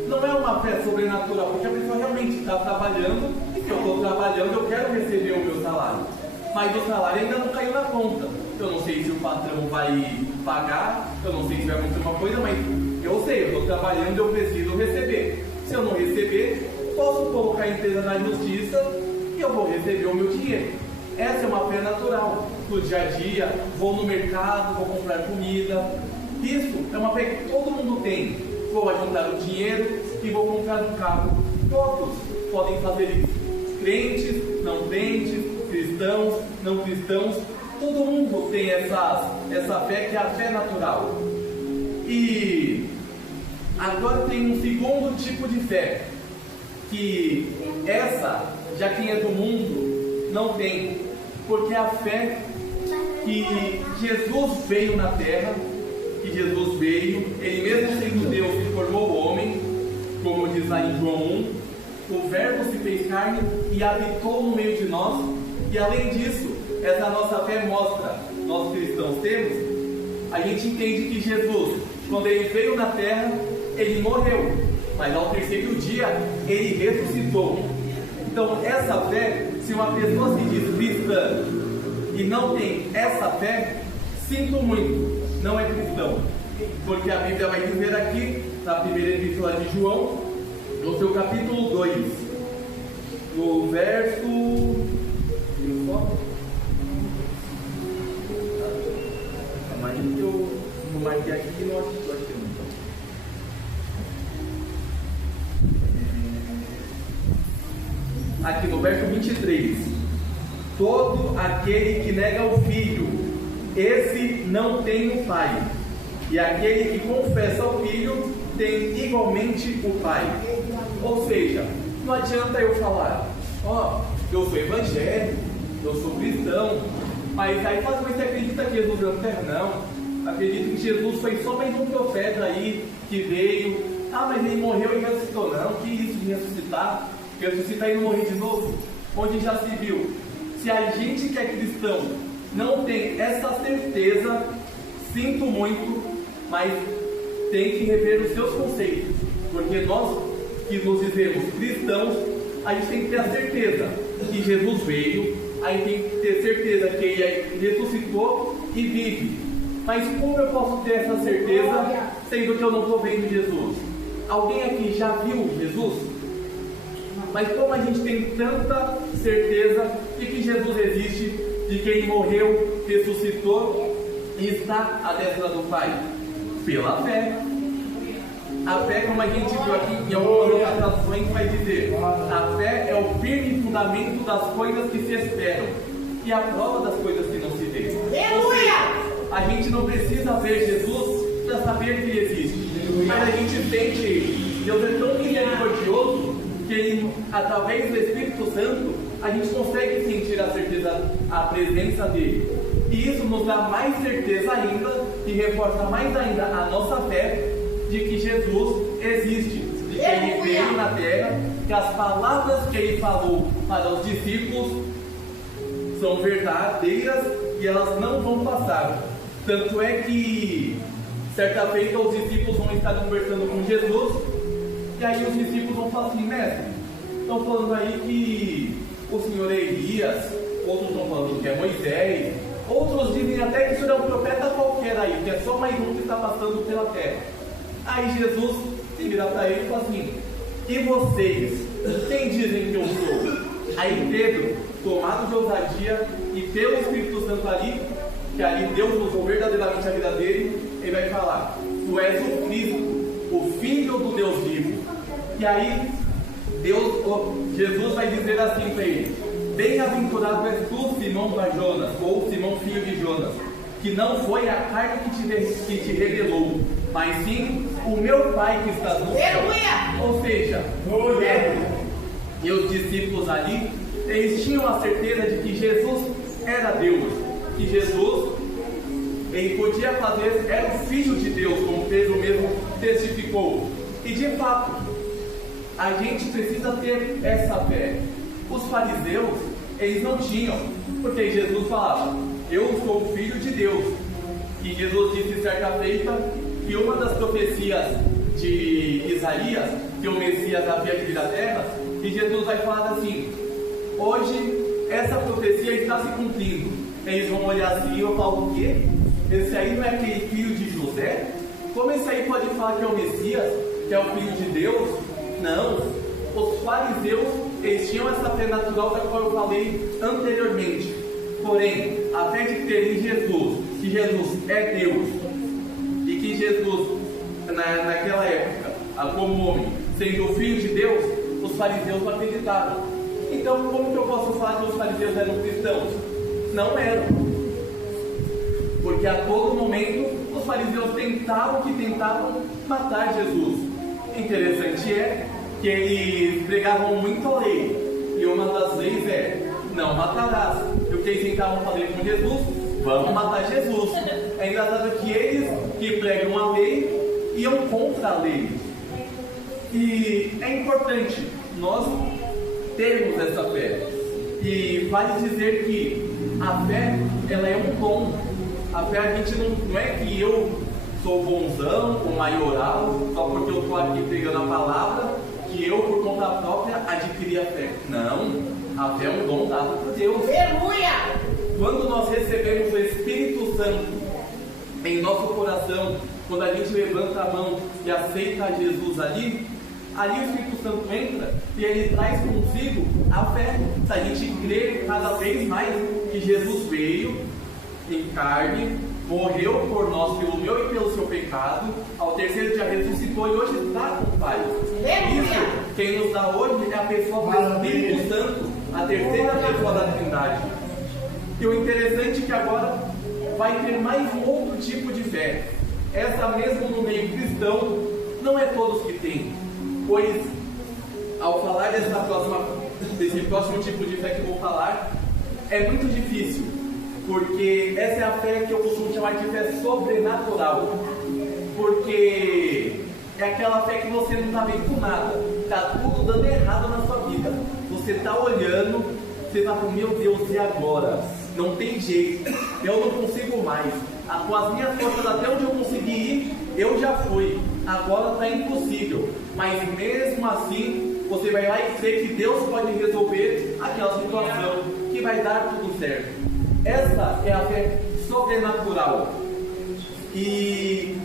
Não é uma fé sobrenatural, porque a pessoa realmente está trabalhando e se eu estou trabalhando eu quero receber o meu salário. Mas o salário ainda não caiu na conta. Eu não sei se o patrão vai pagar, eu não sei se vai acontecer uma coisa, mas eu sei, eu estou trabalhando, eu preciso receber. Se eu não receber, posso colocar a empresa na justiça e eu vou receber o meu dinheiro. Essa é uma fé natural. No dia a dia, vou no mercado, vou comprar comida. Isso é uma fé que todo mundo tem. Vou ajuntar o dinheiro e vou comprar um carro. Todos podem fazer isso. Crentes, não crentes, cristãos, não cristãos, todo mundo tem essa fé que é a fé natural. E agora tem um segundo tipo de fé, que essa, já quem é do mundo, não tem, porque é a fé que Jesus veio na terra, que Jesus veio, Ele mesmo sendo Deus se formou homem, como diz lá em João 1, o Verbo se fez carne e habitou no meio de nós. E além disso, essa nossa fé mostra, nós cristãos temos, a gente entende que Jesus, quando Ele veio na terra, Ele morreu, mas ao terceiro dia, Ele ressuscitou. Então essa fé, se uma pessoa se diz cristã e não tem essa fé, sinto muito, não é cristão. Porque a Bíblia vai dizer aqui, na primeira epístola de João, no seu capítulo 2, no verso... Mas eu não marquei aqui e não assisto aqui. Aqui no verso 23: todo aquele que nega o Filho, esse não tem o Pai, e aquele que confessa o Filho tem igualmente o Pai. Ou seja, não adianta eu falar, eu sou evangélico, eu sou cristão, mas aí você acredita que Jesus veio na terra? Não. Acredito que Jesus foi só mais um profeta aí que veio. Mas ele morreu e ressuscitou. Não, que isso de ressuscitar? Ressuscitar e não morrer de novo? Onde já se viu? Se a gente que é cristão não tem essa certeza, sinto muito, mas tem que rever os seus conceitos. Porque nós que nos dizemos cristãos, a gente tem que ter a certeza que Jesus veio, a gente tem que ter certeza que Ele ressuscitou e vive. Mas como eu posso ter essa certeza, sendo que eu não estou vendo Jesus? Alguém aqui já viu Jesus? Mas como a gente tem tanta certeza de que Jesus existe, de que Ele morreu, ressuscitou e está à destra do Pai? Pela fé. A fé, como a gente viu aqui em algumas traduções, vai dizer: a fé é o firme fundamento das coisas que se esperam e a prova das coisas que não se veem. Aleluia! A gente não precisa ver Jesus para saber que Ele existe, mas a gente sente Deus é tão misericordioso que Ele, através do Espírito Santo, a gente consegue sentir a certeza, a presença dEle. E isso nos dá mais certeza ainda e reforça mais ainda a nossa fé de que Jesus existe, de que ele veio na terra, que as palavras que ele falou para os discípulos são verdadeiras e elas não vão passar. Tanto é que certa feita os discípulos vão estar conversando com Jesus, e aí os discípulos vão falar assim: mestre, estão falando aí que o Senhor é Elias, outros estão falando que é Moisés, outros dizem até que o Senhor é um profeta qualquer aí, que é só mais um que está passando pela terra. Aí Jesus se vira para ele e fala assim: e vocês, quem dizem que eu sou? Aí Pedro, tomado de ousadia e pelo Espírito Santo ali, que ali Deus usou verdadeiramente a vida dele, ele vai falar: tu és o Cristo, o Filho do Deus vivo. E aí Jesus vai dizer assim para ele: bem-aventurado és tu, Simão Bar-Jonas, ou Simão filho de Jonas, que não foi a carne que te revelou, mas sim o meu Pai que está no céu. Ou seja, Pedro e os discípulos ali, eles tinham a certeza de que Jesus era Deus, que Jesus, ele podia fazer, era o Filho de Deus, como Pedro mesmo testificou. E de fato, a gente precisa ter essa fé. Os fariseus, eles não tinham, porque Jesus falava: eu sou o Filho de Deus. E Jesus disse certa feita que uma das profecias de Isaías, que o Messias havia de vir à terra, e Jesus vai falar assim: hoje essa profecia está se cumprindo. Eles vão olhar assim e eu falo: o quê? Esse aí não é aquele filho de José? Como esse aí pode falar que é o Messias, que é o Filho de Deus? Não, os fariseus, eles tinham essa fé natural da qual eu falei anteriormente. Porém, a fé de ter em Jesus, que Jesus é Deus, e que Jesus, naquela época, como homem, sendo o Filho de Deus, os fariseus não acreditavam. Então, como que eu posso falar que os fariseus eram cristãos? Não eram. Porque a todo momento, os fariseus tentavam matar Jesus. Interessante é que eles pregavam muito a lei, e uma das leis é: não matarás. E o que eles tentavam fazer com Jesus? Vamos matar Jesus. É engraçado que eles que pregam a lei iam contra a lei. E é importante nós termos essa fé. E vale dizer que a fé, ela é um dom. A fé, a gente não é que eu sou bonzão, ou maioral, só porque eu estou aqui pregando a palavra, que eu, por conta própria, adquiri a fé. Não, a fé é um dom dado por Deus. Aleluia! Quando nós recebemos o Espírito Santo em nosso coração, quando a gente levanta a mão e aceita Jesus ali o Espírito Santo entra e ele traz consigo a fé. Se a gente crer cada vez mais que Jesus veio em carne, morreu por nós pelo meu e pelo seu pecado, ao terceiro dia ressuscitou e hoje está com o Pai. Isso, quem nos dá hoje é a pessoa do Espírito Santo, a terceira pessoa da Trindade. E o interessante é que agora vai ter mais um outro tipo de fé. Essa mesmo no meio cristão, não é todos que têm. Pois, ao falar desse próximo tipo de fé que eu vou falar, é muito difícil. Porque essa é a fé que eu costumo chamar de fé sobrenatural. Porque é aquela fé que você não está vendo nada. Está tudo dando errado na sua vida. Você está olhando, você está com: meu Deus, e agora? Não tem jeito, eu não consigo mais. Com as minhas forças, até onde eu consegui ir, eu já fui. Agora está impossível. Mas mesmo assim, você vai lá e crê que Deus pode resolver aquela situação, que vai dar tudo certo. Essa é a fé sobrenatural. E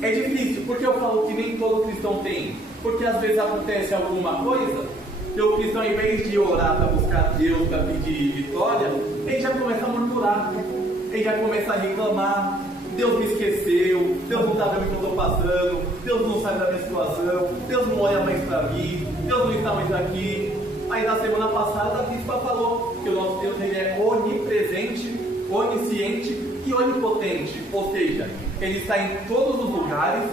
é difícil, porque eu falo que nem todo cristão tem. Porque às vezes acontece alguma coisa, e o cristão, ao invés de orar para buscar Deus, para pedir vitória, ele já começa a murmurar, ele já começa a reclamar: Deus me esqueceu, Deus não está vendo o que eu estou passando, Deus não sabe da minha situação, Deus não olha mais para mim, Deus não está mais aqui. Aí na semana passada a bispa falou que o nosso Deus, ele é onipresente, onisciente e onipotente, ou seja, ele está em todos os lugares,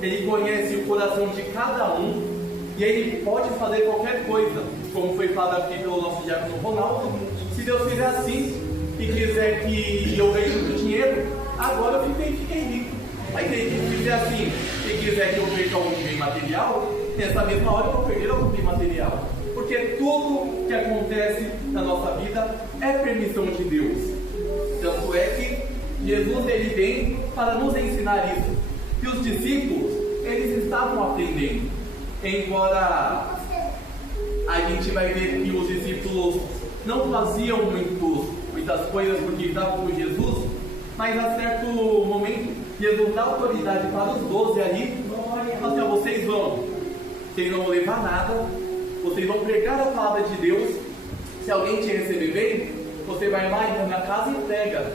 ele conhece o coração de cada um, e ele pode fazer qualquer coisa, como foi falado aqui pelo nosso diácono Ronaldo. Se Deus fizer assim e quiser que eu ganhe muito dinheiro, agora eu fiquei rico. Mas se ele fizer assim, e quiser que eu perca algum bem material, nessa mesma hora eu vou perder algum bem material. Porque tudo que acontece na nossa vida é permissão de Deus. Tanto é que Jesus ele vem para nos ensinar isso. E os discípulos, eles estavam aprendendo. Embora a gente vai ver que os discípulos não faziam muitas coisas porque estavam com Jesus, mas a certo momento Jesus dá autoridade para os 12 ali, assim, ó, vocês não vão levar nada, vocês vão pregar a palavra de Deus. Se alguém te receber bem, você vai lá e na casa e prega.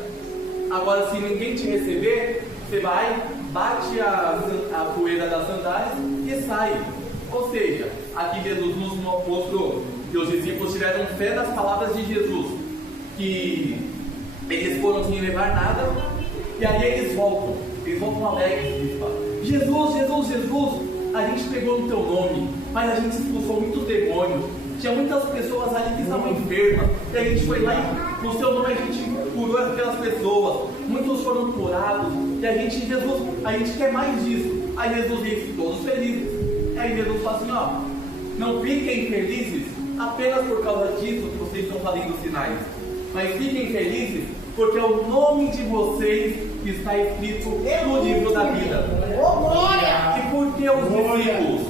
Agora, se ninguém te receber, você vai, bate a poeira das sandálias e sai. Ou seja, aqui Jesus nos mostrou que os discípulos tiveram fé nas palavras de Jesus, que eles foram sem levar nada, e aí eles voltam alegres e falam: Jesus, Jesus, Jesus, a gente pegou no teu nome, mas a gente expulsou muitos demônios, tinha muitas pessoas ali que estavam enfermas, e a gente foi lá e no seu nome a gente curou aquelas pessoas, muitos foram curados, e a gente, Jesus, a gente quer mais disso. Aí Jesus disse: todos felizes. Aí Jesus fala assim: ó, não fiquem felizes apenas por causa disso que vocês estão fazendo sinais, mas fiquem felizes porque o nome de vocês está escrito no livro da vida. E porque os discípulos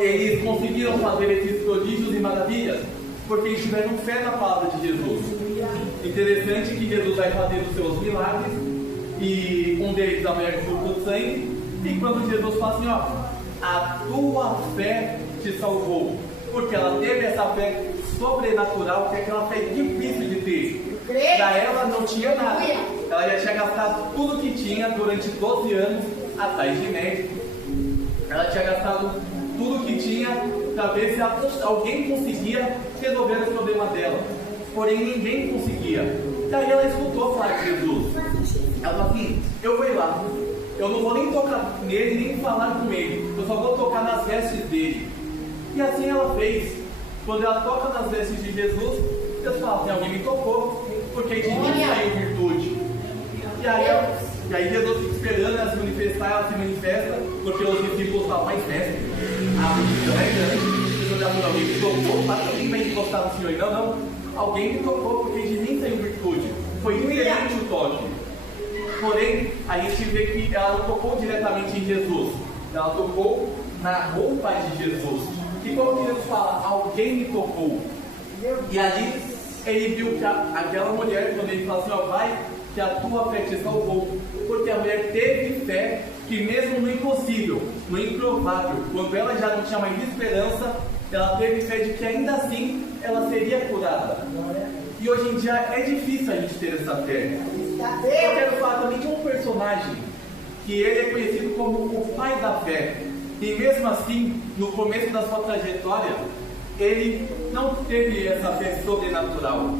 eles conseguiram fazer esses prodígios e maravilhas? Porque eles tiveram fé na palavra de Jesus. Interessante que Jesus vai fazer os seus milagres, e um deles é a mulher que do sangue, e quando Jesus fala assim: ó, a tua fé te salvou, porque ela teve essa fé sobrenatural, que é aquela fé difícil de ter. Para ela não tinha nada, ela já tinha gastado tudo que tinha durante 12 anos atrás de médico, ela tinha gastado tudo que tinha para ver se alguém conseguia resolver o problema dela, porém ninguém conseguia. Daí ela escutou falar de Jesus, ela falou assim: eu vou ir lá, eu não vou nem tocar nele, nem falar com ele, eu só vou tocar nas vestes dele. E assim ela fez. Quando ela toca nas vestes de Jesus, Deus fala assim: alguém me tocou, porque de mim saiu virtude. E aí Jesus fica esperando ela se manifestar, ela se manifesta, porque os discípulos falam: mais festa, a multidão é grande. Jesus já falou: alguém me tocou, mas alguém vai encostar no Senhor. Não, alguém me tocou, porque de mim saiu virtude. Foi diferente o toque. Porém, a gente vê que ela não tocou diretamente em Jesus, ela tocou na roupa de Jesus. E como que Jesus fala? Alguém me tocou. E ali ele viu que aquela mulher, quando ele fala assim: ó, vai, que a tua fé te salvou. Porque a mulher teve fé que mesmo no impossível, no improvável, quando ela já não tinha mais esperança, ela teve fé de que ainda assim ela seria curada. E hoje em dia é difícil a gente ter essa fé. Eu quero falar também de um personagem que ele é conhecido como o pai da fé. E mesmo assim, no começo da sua trajetória, ele não teve essa fé sobrenatural.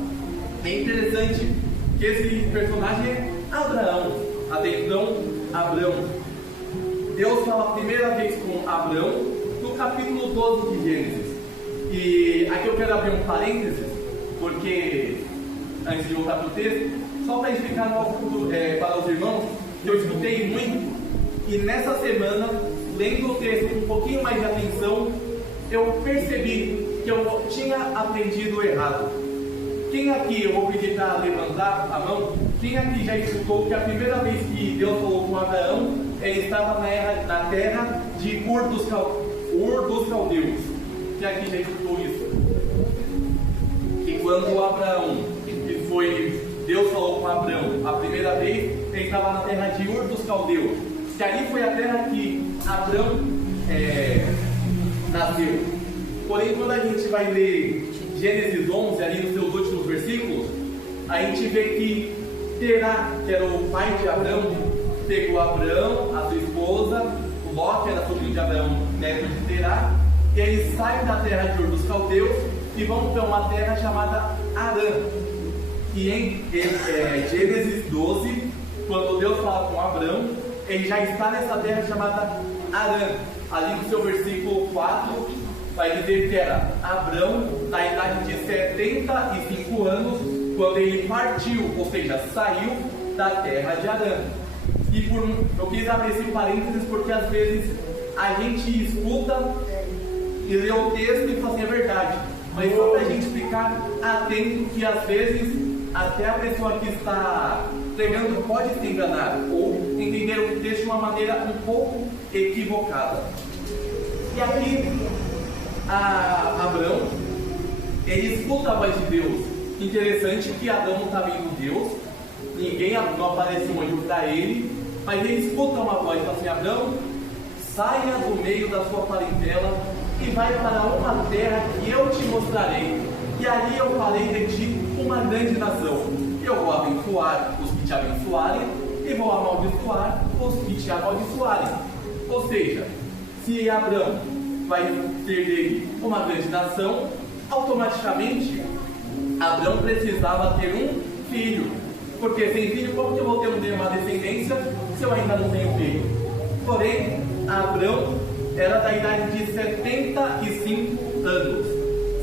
É interessante que esse personagem é Abraão. Até então, Abraão. Deus fala a primeira vez com Abraão no capítulo 12 de Gênesis. E aqui eu quero abrir um parênteses, porque antes de voltar para o texto, só para explicar para os irmãos, que eu escutei muito, e nessa semana, lendo o texto com um pouquinho mais de atenção, eu percebi que eu tinha aprendido errado. Quem aqui, eu vou pedir para levantar a mão, quem aqui já escutou que a primeira vez que Deus falou com Abraão, ele estava na terra de Ur dos Caldeus? Quem aqui já escutou isso? Que quando Abraão, Deus falou com Abraão a primeira vez, ele estava na terra de Ur dos Caldeus, que ali foi a terra que Abraão nasceu. Porém, quando a gente vai ler Gênesis 11, ali nos seus últimos versículos, a gente vê que Terá, que era o pai de Abraão, pegou Abraão, a sua esposa, o Ló, que era sobrinho de Abraão, neto de Terá, e eles saem da terra de Ur dos Caldeus e vão para uma terra chamada Harã. E em Gênesis 12, quando Deus fala com Abraão, ele já está nessa terra chamada Harã. Ali no seu versículo 4, vai dizer que era Abraão na idade de 75 anos, quando ele partiu, ou seja, saiu da terra de Harã. Eu quis abrir esse parênteses porque às vezes a gente escuta e lê o texto e fala assim, é verdade. Mas só para a gente ficar atento que às vezes até a pessoa que está pregando pode se enganar ou entender o texto de uma maneira um pouco equivocada. E aqui, Abraão, ele escuta a voz de Deus. Interessante que Adão não está vendo Deus, não aparece um anjo para ele, mas ele escuta uma voz e fala assim, Abraão, saia do meio da sua parentela e vai para uma terra que eu te mostrarei, e ali eu farei de ti uma grande nação. Eu vou abençoar os que te abençoarem e vou amaldiçoar os que te amaldiçoarem. Ou seja, se Abraão vai ter dele uma grande nação, automaticamente Abraão precisava ter um filho. Porque sem filho, como que eu vou ter uma descendência se eu ainda não tenho filho? Porém, Abraão era da idade de 75 anos.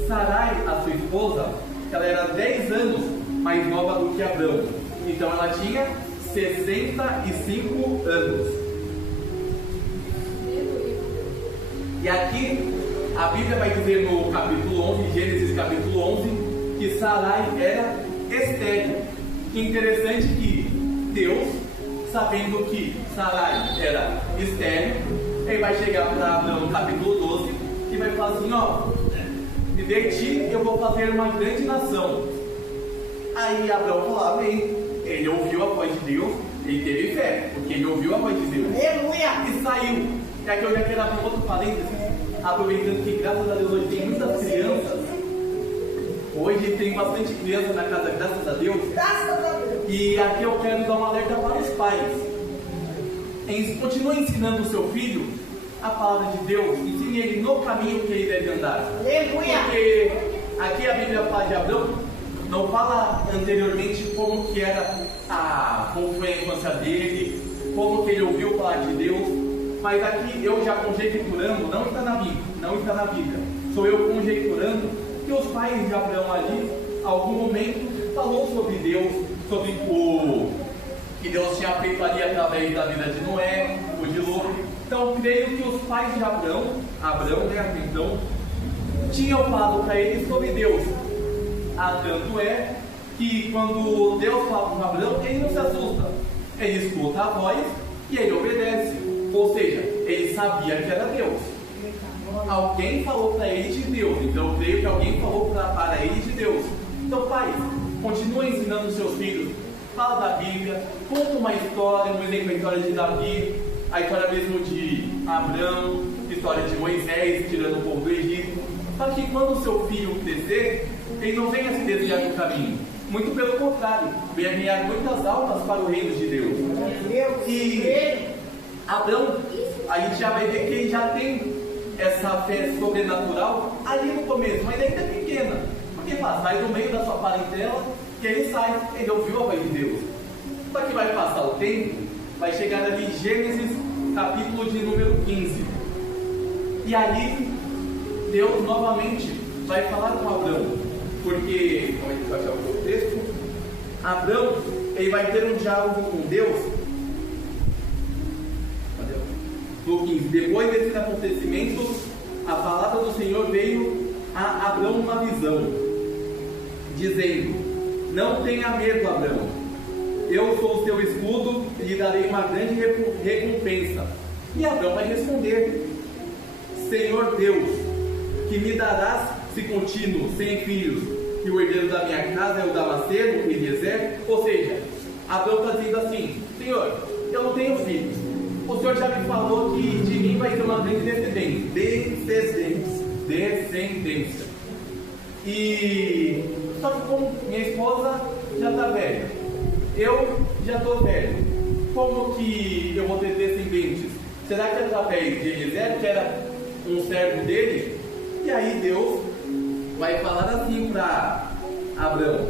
Sarai, a sua esposa, ela era 10 anos mais nova do que Abraão. Então ela tinha 65 anos. E aqui a Bíblia vai dizer no capítulo 11, Gênesis capítulo 11, que Sarai era estéril. Interessante que Deus, sabendo que Sarai era estéril, ele vai chegar para Abraão no capítulo 12 e vai falar assim, de ti eu vou fazer uma grande nação. Aí Abraão falou, amém. Ele ouviu a voz de Deus, ele teve fé, porque ele ouviu a voz de Deus. Aleluia! E saiu. E aqui eu já quero abrir outro parênteses, aproveitando que graças a Deus hoje tem muitas crianças. Hoje tem bastante criança na casa, graças a Deus. Graças a Deus! E aqui eu quero dar um alerta para os pais. Continue ensinando o seu filho a palavra de Deus, ensine ele no caminho que ele deve andar. Aleluia! Porque aqui a Bíblia fala de Abraão, não fala anteriormente como que era como foi a infância dele, como que ele ouviu falar de Deus, mas aqui eu já conjecturando, não está na Bíblia, sou eu conjecturando que os pais de Abraão ali, em algum momento, falou sobre Deus, sobre o que Deus tinha feito ali através da vida de Noé, o dilúvio. Então, creio que os pais de Abraão, né, então, tinham falado para ele sobre Deus. Tanto é que quando Deus fala com Abraão, ele não se assusta. Ele escuta a voz e ele obedece. Ou seja, ele sabia que era Deus. Alguém falou para ele de Deus. Então, eu creio que alguém falou para ele de Deus. Então, pais, continue ensinando os seus filhos. Fala da Bíblia, conta uma história, um exemplo, a história de Davi, a história mesmo de Abraão, a história de Moisés tirando o povo do Egito, para que quando o seu filho crescer, ele não venha se desviar do caminho. Muito pelo contrário, venha ganhar muitas almas para o reino de Deus. E Abraão, a gente já vai ver que ele já tem essa fé sobrenatural ali no começo, mas ainda é pequena. Porque sai do meio da sua parentela, que ele sai, ele ouviu a voz de Deus. Só que vai passar o tempo, vai chegar ali em Gênesis, capítulo de número 15. E ali, Deus novamente vai falar com Abraão. Porque, como a gente vai achar o texto, Abraão, ele vai ter um diálogo com Deus. No 15. Depois desses acontecimentos, a palavra do Senhor veio a Abraão numa visão, dizendo: não tenha medo, Abraão. Eu sou o seu escudo e lhe darei uma grande recompensa. E Abraão vai responder: Senhor Deus, que me darás se continuo sem filhos, e o herdeiro da minha casa é o Damasceno, Eliezer? Ou seja, Abraão está dizendo assim: Senhor, eu não tenho filhos. O Senhor já me falou que de mim vai ter uma grande descendência. E só que como minha esposa já está velha, eu já estou velho, como que eu vou ter descendentes? Será que através de Eliezer, que era um servo dele? E aí Deus vai falar assim para Abraão.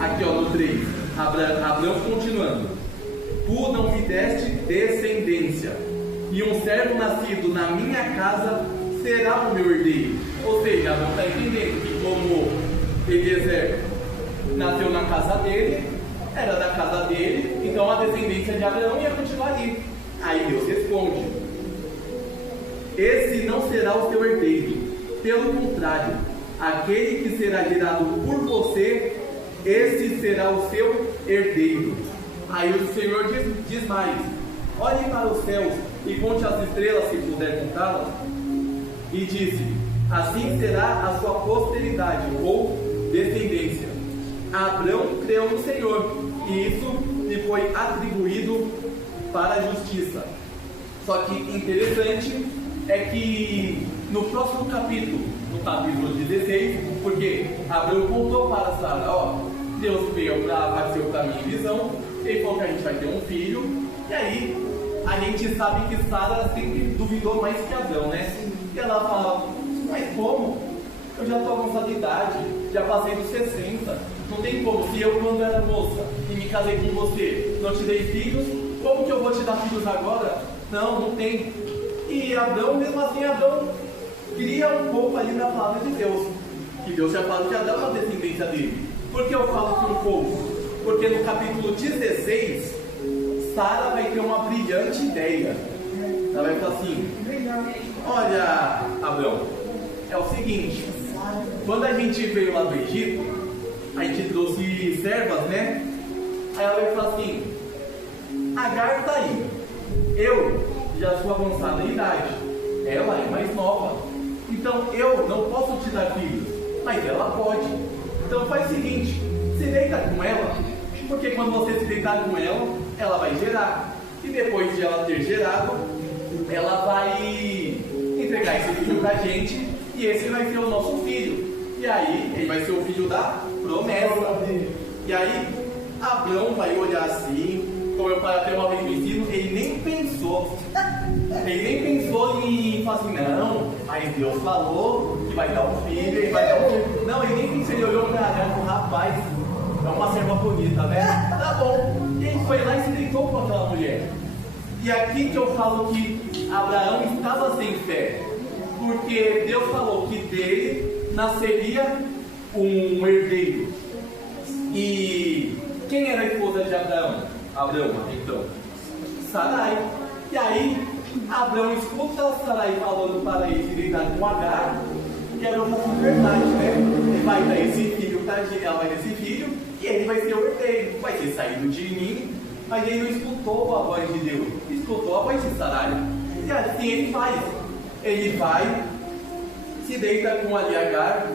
Aqui no 3, Abraão continuando: tu não me deste descendência, e um servo nascido na minha casa será o meu herdeiro. Ou seja, Abraão está entendendo que como Eliezer nasceu na casa dele, era da casa dele, então a descendência de Abraão ia continuar ali. Aí Deus responde: esse não será o seu herdeiro, pelo contrário, aquele que será gerado por você, esse será o seu herdeiro. Aí o Senhor diz mais: olhe para os céus e conte as estrelas, se puder contá-las. E disse: assim será a sua posteridade ou descendência. Abrão creu no Senhor, e isso lhe foi atribuído para a justiça. Só que interessante é que no próximo capítulo, no capítulo 16, porque Abrão contou para Sara: ó, Deus veio apareceu para mim em visão, ele falou que a gente vai ter um filho. E aí a gente sabe que Sara sempre duvidou mais que Abrão, né? E ela fala: mas como? Eu já estou avançada de idade, já passei dos 60, não tem como. Se eu, quando era moça e me casei com você, não te dei filhos, como que eu vou te dar filhos agora? Não tem. E Abrão, mesmo assim, Abrão cria um pouco ali na palavra de Deus, que Deus já falou que ia dar uma descendência dele. Por que eu falo que um pouco? Porque no capítulo 16, Sara vai ter uma brilhante ideia. Ela vai falar assim: olha, Abrão, é o seguinte, quando a gente veio lá do Egito, a gente trouxe servas, né? Aí ela vai falar assim: Agar está aí, eu já sou avançada em idade, ela é mais nova, então eu não posso te dar filhos, mas ela pode. Então faz o seguinte, se deita com ela, porque quando você se deitar com ela, ela vai gerar, e depois de ela ter gerado, ela vai entregar esse filho pra gente, e esse vai ser o nosso filho. E aí, ele vai ser o filho da promessa. E aí, Abrão vai olhar assim, como eu até uma vez me ensino, ele nem pensou em falar assim: não, mas Deus falou que vai dar um filho, ele vai dar um filho. Não, ele nem pensou, ele olhou pra Agar e falou: rapaz, é uma serva bonita, né? Tá bom. E ele foi lá e se deitou com aquela mulher. E aqui que eu falo que Abraão estava sem fé, porque Deus falou que dele nasceria um herdeiro. E quem era a esposa de Abraão? Abrão, então, Sarai. E aí Abrão escuta Sarai falando para ele se deitar com Agar, e era uma verdade, né? Ele vai dar esse filho para ela, vai dar esse filho, e ele vai ser o herdeiro, vai ser saído de mim. Mas ele não escutou a voz de Deus, escutou a voz de Sarai. E assim ele faz. Ele vai, se deita com Agar,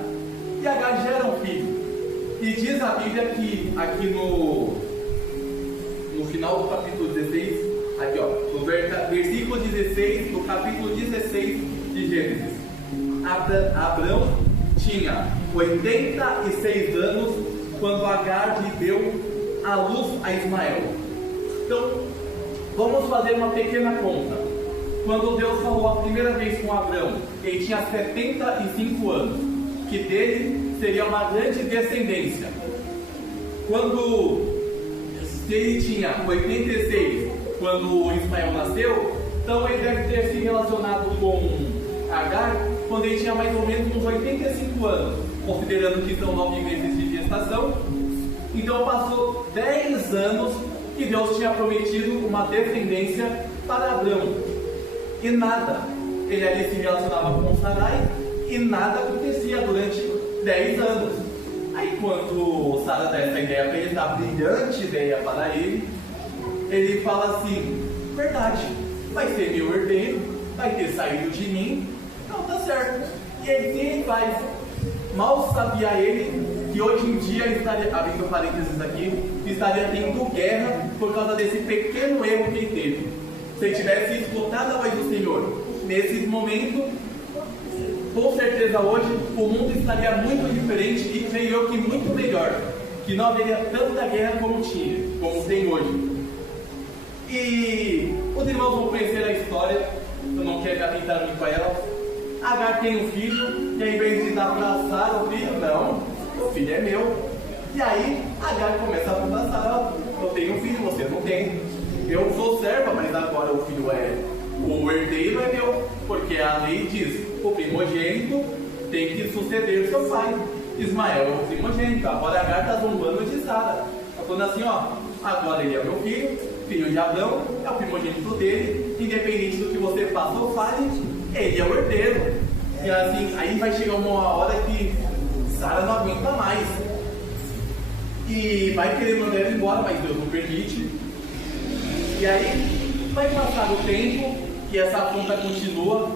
e Agar gera um filho. E diz a Bíblia que aqui no final do capítulo 16, aqui ó, no versículo 16, do capítulo 16 de Gênesis, Abrão tinha 86 anos quando Agar lhe deu a luz a Ismael. Então, vamos fazer uma pequena conta. Quando Deus falou a primeira vez com Abrão, ele tinha 75 anos, que dele seria uma grande descendência. Quando ele tinha 86, quando Ismael nasceu, então ele deve ter se relacionado com Agar quando ele tinha mais ou menos uns 85 anos, considerando que são 9 meses de gestação. Então passou 10 anos que Deus tinha prometido uma descendência para Abrão. E nada, ele ali se relacionava com Sarai e nada acontecia durante 10 anos. Aí quando Sara dá essa ideia para ele, essa brilhante ideia para ele, ele fala assim: verdade, vai ser meu herdeiro, vai ter saído de mim, então tá certo. E ele faz. Mal sabia ele que hoje em dia estaria, abrindo parênteses aqui, estaria tendo guerra por causa desse pequeno erro que ele teve. Se ele tivesse escutado a voz do Senhor nesse momento, com certeza hoje o mundo estaria muito diferente e creio eu que muito melhor, que não haveria tanta guerra como tem hoje. E os irmãos vão conhecer a história, eu não quero atentar muito a ela. Agar tem um filho, e ao invés de dar para Sara o filho, não, o filho é meu. E aí Agar começa a perguntar: Sara, eu tenho um filho, você não tem. Eu sou serva, mas agora o filho o herdeiro é meu, porque a lei diz: o primogênito tem que suceder o seu pai. Ismael é o primogênito. Agora Agar está zombando de Sara. Está falando assim, ó, agora ele é meu filho, filho de Abrão, é o primogênito dele, independente do que você faça ou fale, ele é o herdeiro. E assim, aí vai chegar uma hora que Sara não aguenta mais. E vai querer mandar ela embora, mas Deus não permite. E aí vai passar o tempo, e essa conta continua.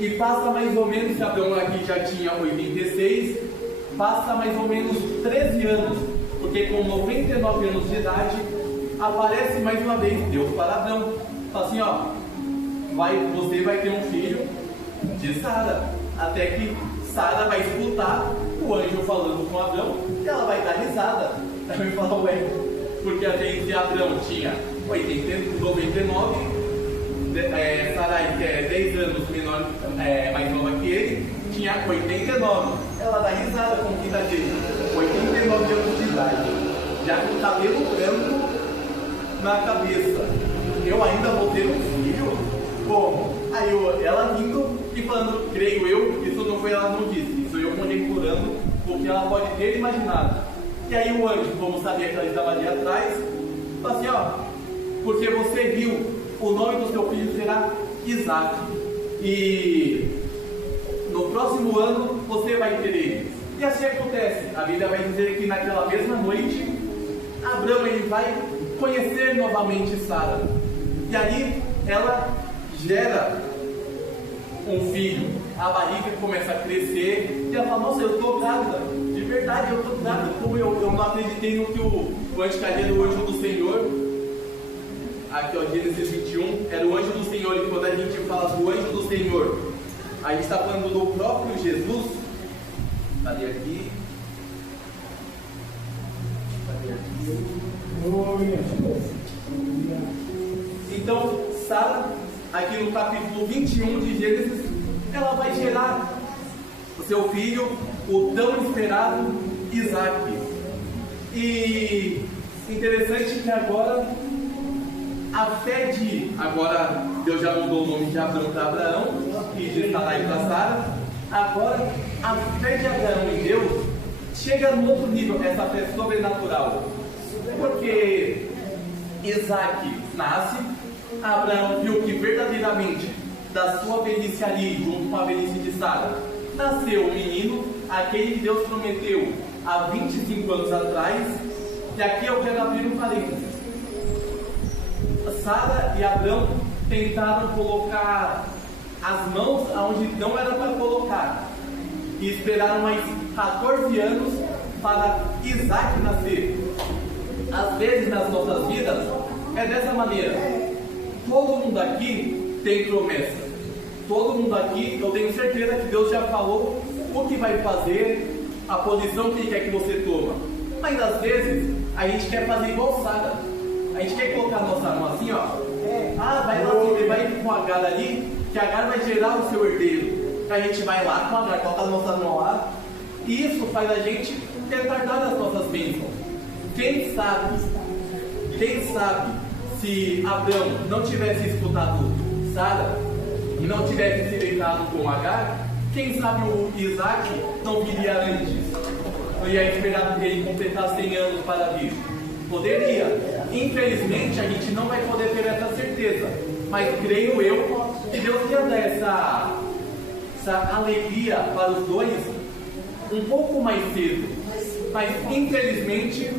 E passa mais ou menos, Abraão aqui já tinha 86, passa mais ou menos 13 anos, porque com 99 anos de idade, aparece mais uma vez Deus para Abraão. Fala assim, ó, você vai ter um filho de Sara, até que Sara vai escutar o anjo falando com Abraão, e ela vai dar risada. Aí vai falar, ué, porque a gente, Abraão tinha 99, Sarai, que é 10 anos menor, mais nova que ele, tinha 89. Ela dá risada com que idade dele, 89 anos de idade, já com o cabelo branco na cabeça. Eu ainda vou ter um filho? Como? Aí ela rindo e falando, creio eu, isso não foi ela não disse, isso eu conjecturando o que ela pode ter imaginado. E aí o anjo, como sabia que ela estava ali atrás, fala assim, ó, porque você viu, o nome do seu filho será Isaac, e no próximo ano você vai ter ele. E assim acontece. A Bíblia vai dizer que naquela mesma noite Abraão ele vai conhecer novamente Sara, e aí ela gera um filho, a barriga começa a crescer, e ela fala, nossa, eu estou grávida, de verdade eu estou grávida, como eu não acreditei no que o anjo cadê do anjo do Senhor. Aqui, ó, Gênesis 21, era o anjo do Senhor, e quando a gente fala do anjo do Senhor, a gente está falando do próprio Jesus. Cadê aqui? Então, Sara, aqui no capítulo 21 de Gênesis, ela vai gerar o seu filho, o tão esperado Isaac. E interessante que agora a fé de... Agora Deus já mudou o nome de Abraão para Abraão e de Sarai para Sara. Agora a fé de Abraão em Deus chega no outro nível, essa fé sobrenatural. Porque Isaac nasce, Abraão viu que verdadeiramente da sua velhice ali, junto com a velhice de Sara, nasceu um menino, aquele que Deus prometeu há 25 anos atrás. E aqui eu quero abrir um parênteses. Sara e Abraão tentaram colocar as mãos aonde não era para colocar, e esperaram mais 14 anos para Isaac nascer. Às vezes nas nossas vidas é dessa maneira. Todo mundo aqui tem promessa, todo mundo aqui, eu tenho certeza que Deus já falou o que vai fazer, a posição que Ele quer que você toma. Mas às vezes a gente quer fazer igual Sara. A gente quer colocar a nossa mão assim, ó. Vai lá, você vai com a Agar ali, que a Agar vai gerar o seu herdeiro. A gente vai lá com a Agar, coloca a nossa mão lá. E isso faz a gente retardar as nossas bênçãos. Quem sabe se Abraão não tivesse escutado Sara e não tivesse se deitado com Agar, quem sabe o Isaac não viria antes? Eu ia esperar que ele completasse 100 anos para vir. Poderia. Infelizmente a gente não vai poder ter essa certeza, mas creio eu que Deus quer dar essa alegria para os dois um pouco mais cedo. Mas infelizmente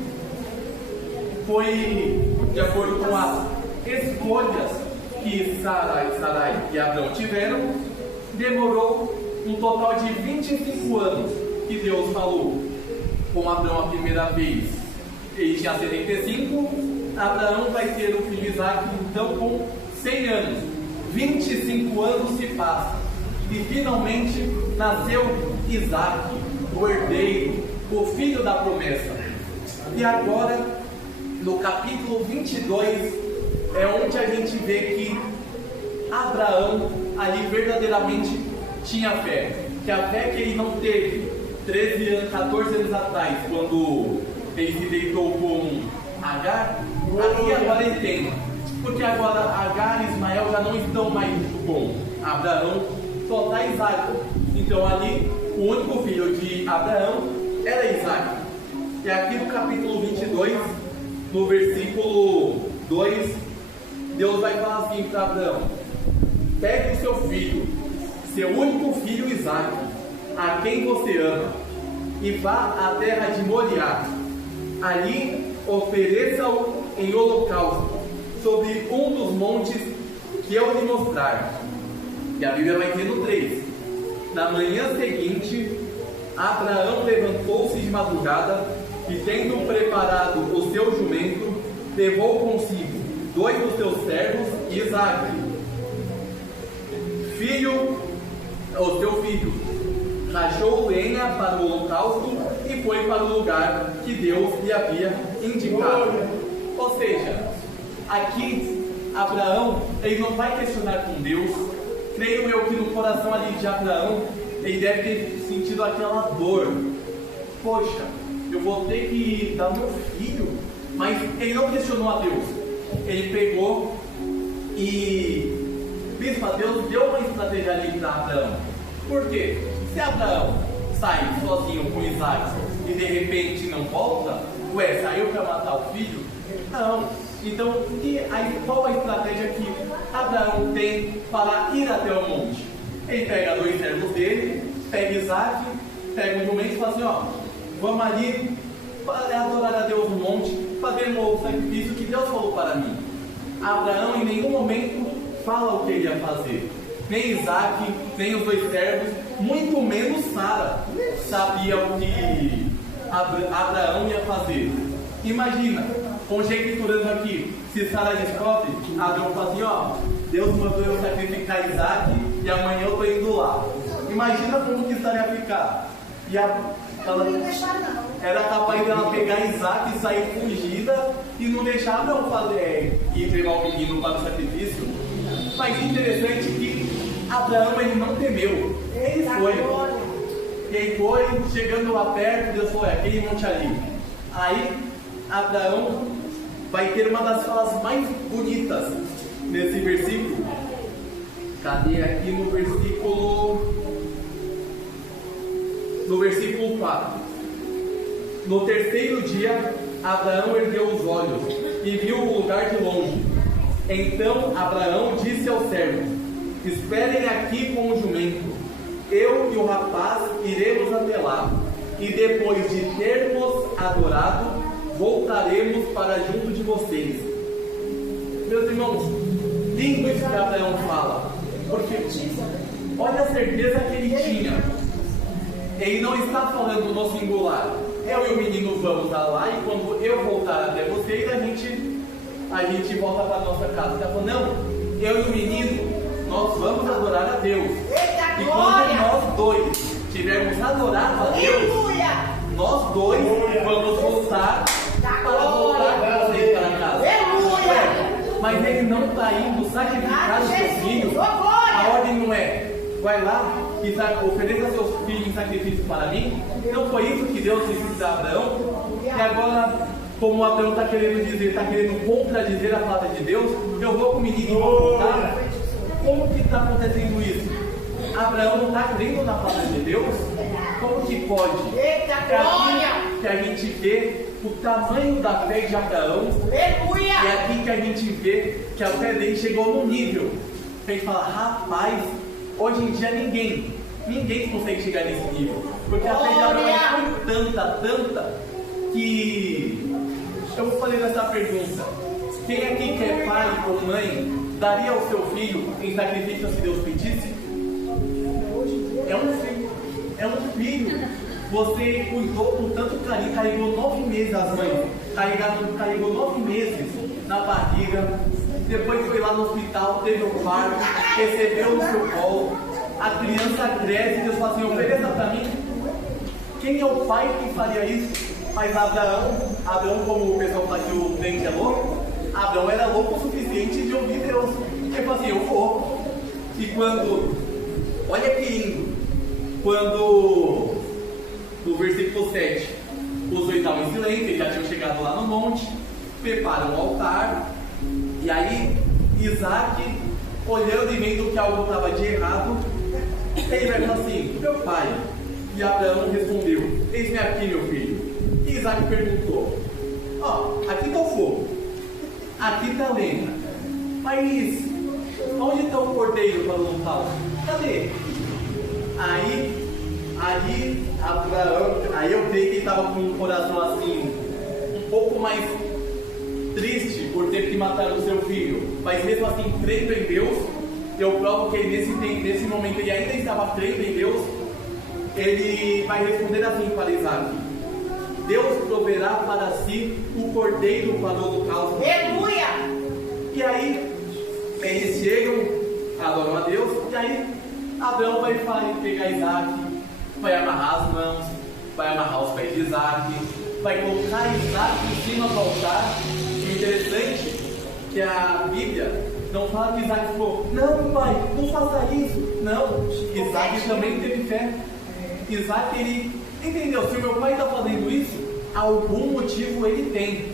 foi de acordo com as escolhas que Sarai e Abraão tiveram, demorou um total de 25 anos que Deus falou com Abraão a primeira vez. Ele tinha 75, Abraão vai ter o filho Isaac então com 100 anos. 25 anos se passam e finalmente nasceu Isaac, o herdeiro, o filho da promessa. E agora, no capítulo 22, é onde a gente vê que Abraão ali verdadeiramente tinha fé. Que a fé que ele não teve 14 anos atrás, quando ele se deitou com Agar, aqui agora ele tem. Porque agora Agar e Ismael já não estão mais com Abraão, só está Isaac. Então ali o único filho de Abraão era Isaac. E aqui no capítulo 22, no versículo 2, Deus vai falar assim para Abraão: pegue o seu filho, seu único filho Isaac, a quem você ama, e vá à terra de Moriá. Ali ofereça-o em holocausto sobre um dos montes que eu lhe mostrar. E a Bíblia vai dizer no 3: na manhã seguinte, Abraão levantou-se de madrugada e, tendo preparado o seu jumento, levou consigo 2 dos seus servos e Isaque, o seu filho, rachou lenha para o holocausto e foi para o lugar que Deus lhe havia indicado. Ou seja, aqui Abraão, ele não vai questionar com Deus. Creio eu que no coração ali de Abraão, ele deve ter sentido aquela dor. Poxa, eu vou ter que dar meu filho. Mas ele não questionou a Deus. Ele pegou e Deus deu uma estratégia ali para Abraão. Por quê? Se Abraão sai sozinho com Isaac e de repente não volta, saiu para matar o filho? Não. Então, qual a estratégia que Abraão tem para ir até o monte? Ele pega 2 servos dele, pega Isaac, pega um jumento e fala assim: vamos ali adorar a Deus no monte, fazer o sacrifício que Deus falou para mim. Abraão em nenhum momento fala o que ele ia fazer. Nem Isaac, nem os 2 servos, muito menos Sara sabia o que Abraão ia fazer. Imagina, conjecturando aqui, se Sara descobre, Abraão fala assim: Deus mandou eu sacrificar Isaac e amanhã eu estou indo lá. Imagina como que Sara ia ficar. Era capaz dela pegar Isaac e sair fugida e não deixar Abraão ir pegar o menino para o sacrifício. Mas interessante que Abraão ele não temeu. Ele foi, chegando lá perto, Deus falou: aquele monte ali. Aí Abraão vai ter uma das falas mais bonitas nesse versículo. Cadê aqui no versículo 4? No terceiro dia, Abraão ergueu os olhos e viu o lugar de longe. Então Abraão disse aos servos: esperem aqui com o jumento, eu e o rapaz iremos até lá, e depois de termos adorado, voltaremos para junto de vocês. Meus irmãos, lindo isso que Abraão fala, porque olha a certeza que ele tinha. Ele não está falando no singular: eu e o menino vamos lá e quando eu voltar até vocês, a gente volta para a nossa casa. Ele está falando: não, eu e o menino, nós vamos adorar a Deus. E quando nós 2 tivermos adorado a Deus, nós 2 vamos voltar para voltar com vocês para casa. Mas ele não está indo sacrificar os seus filhos. A ordem não é: vai lá e ofereça seus filhos em sacrifício para mim. Não foi isso que Deus disse a Abraão. E agora, como Abraão está querendo dizer, está querendo contradizer a palavra de Deus, eu vou com o menino e vou voltar. Como que está acontecendo isso? Abraão não está crendo na palavra de Deus? Como que pode? É aqui que a gente vê o tamanho da fé de Abraão. É aqui que a gente vê que a fé dele chegou no nível que a gente fala: rapaz, hoje em dia ninguém consegue chegar nesse nível, porque a fé de Abraão foi tanta que eu vou fazer essa pergunta: quem aqui que é pai ou mãe daria ao seu filho em sacrifício se Deus pedisse? É um filho. Você cuidou com tanto carinho, carregou 9 meses, as mães carregou 9 meses na barriga, depois foi lá no hospital, teve um parto, recebeu no seu colo, a criança cresce e Deus fala assim: ofereça para mim. Quem é o pai que faria isso? Mas Abraão, como o pessoal fala que o crente é louco, Abraão era louco o suficiente de ouvir Deus. Ele falou assim: eu vou. E olha que lindo, quando no versículo 7, os 2 estavam em silêncio, eles já tinham chegado lá no monte, preparam o altar, e aí Isaac, olhando e vendo que algo estava de errado, ele vai falar assim: meu pai, E Abraão respondeu: eis-me aqui, meu filho. E Isaac perguntou: aqui está o fogo, aqui está a lenha, mas onde está o cordeiro para o holocausto? Cadê? Aí Abraão, eu creio que ele estava com um coração assim, um pouco mais triste por ter que matar o seu filho, mas mesmo assim crendo em Deus. Eu provo que nesse momento ele ainda estava crendo em Deus. Ele vai responder assim para Isaac: Deus proverá para si o cordeiro para o holocausto. Aleluia! E aí eles chegam, adoram a Deus. E aí Abraão vai pegar Isaac, vai amarrar as mãos, vai amarrar os pés de Isaac, vai colocar Isaac em cima do altar. E o interessante é que a Bíblia não fala que Isaac falou: não, pai, não faça isso. Não, Isaac também teve fé. Isaac, ele entendeu: se o meu pai está fazendo isso, algum motivo ele tem.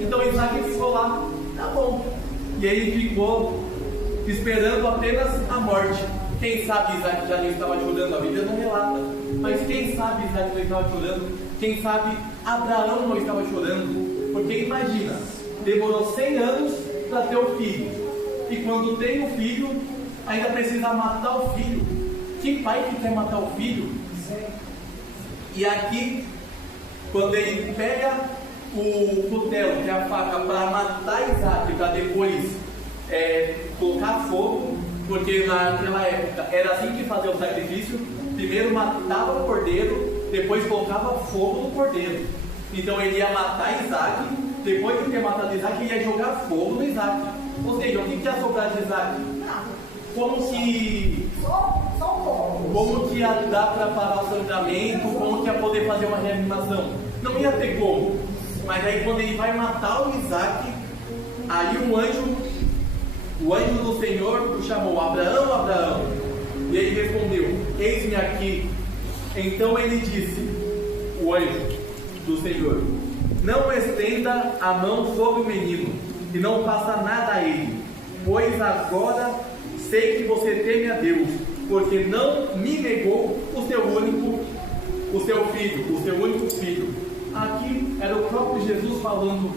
Então Isaac ficou lá: tá bom. E ele ficou esperando apenas a morte. Quem sabe Isaac já não estava chorando, a Bíblia não relata. Mas quem sabe Isaac não estava chorando? Quem sabe Abraão não estava chorando? Porque imagina, demorou 100 anos para ter o filho. E quando tem o filho, ainda precisa matar o filho. Que pai que quer matar o filho? E aqui, quando ele pega o cutelo, que é a faca, para matar Isaac, para depois colocar fogo, porque naquela época era assim que fazia o sacrifício: primeiro matava o cordeiro, depois colocava fogo no cordeiro. Então ele ia matar Isaac, depois de ter matado Isaac, ele ia jogar fogo no Isaac. Ou seja, o que ia sobrar de Isaac? Como que ia dar para parar o sangramento? Como que ia poder fazer uma reanimação? Não ia ter como. Mas aí quando ele vai matar o Isaac, aí o anjo do Senhor o chamou: Abraão, Abraão. E ele respondeu: eis-me aqui. Então ele disse, o anjo do Senhor: não estenda a mão sobre o menino e não faça nada a ele, pois agora sei que você teme a Deus, porque não me negou o seu único filho. Aqui era o próprio Jesus falando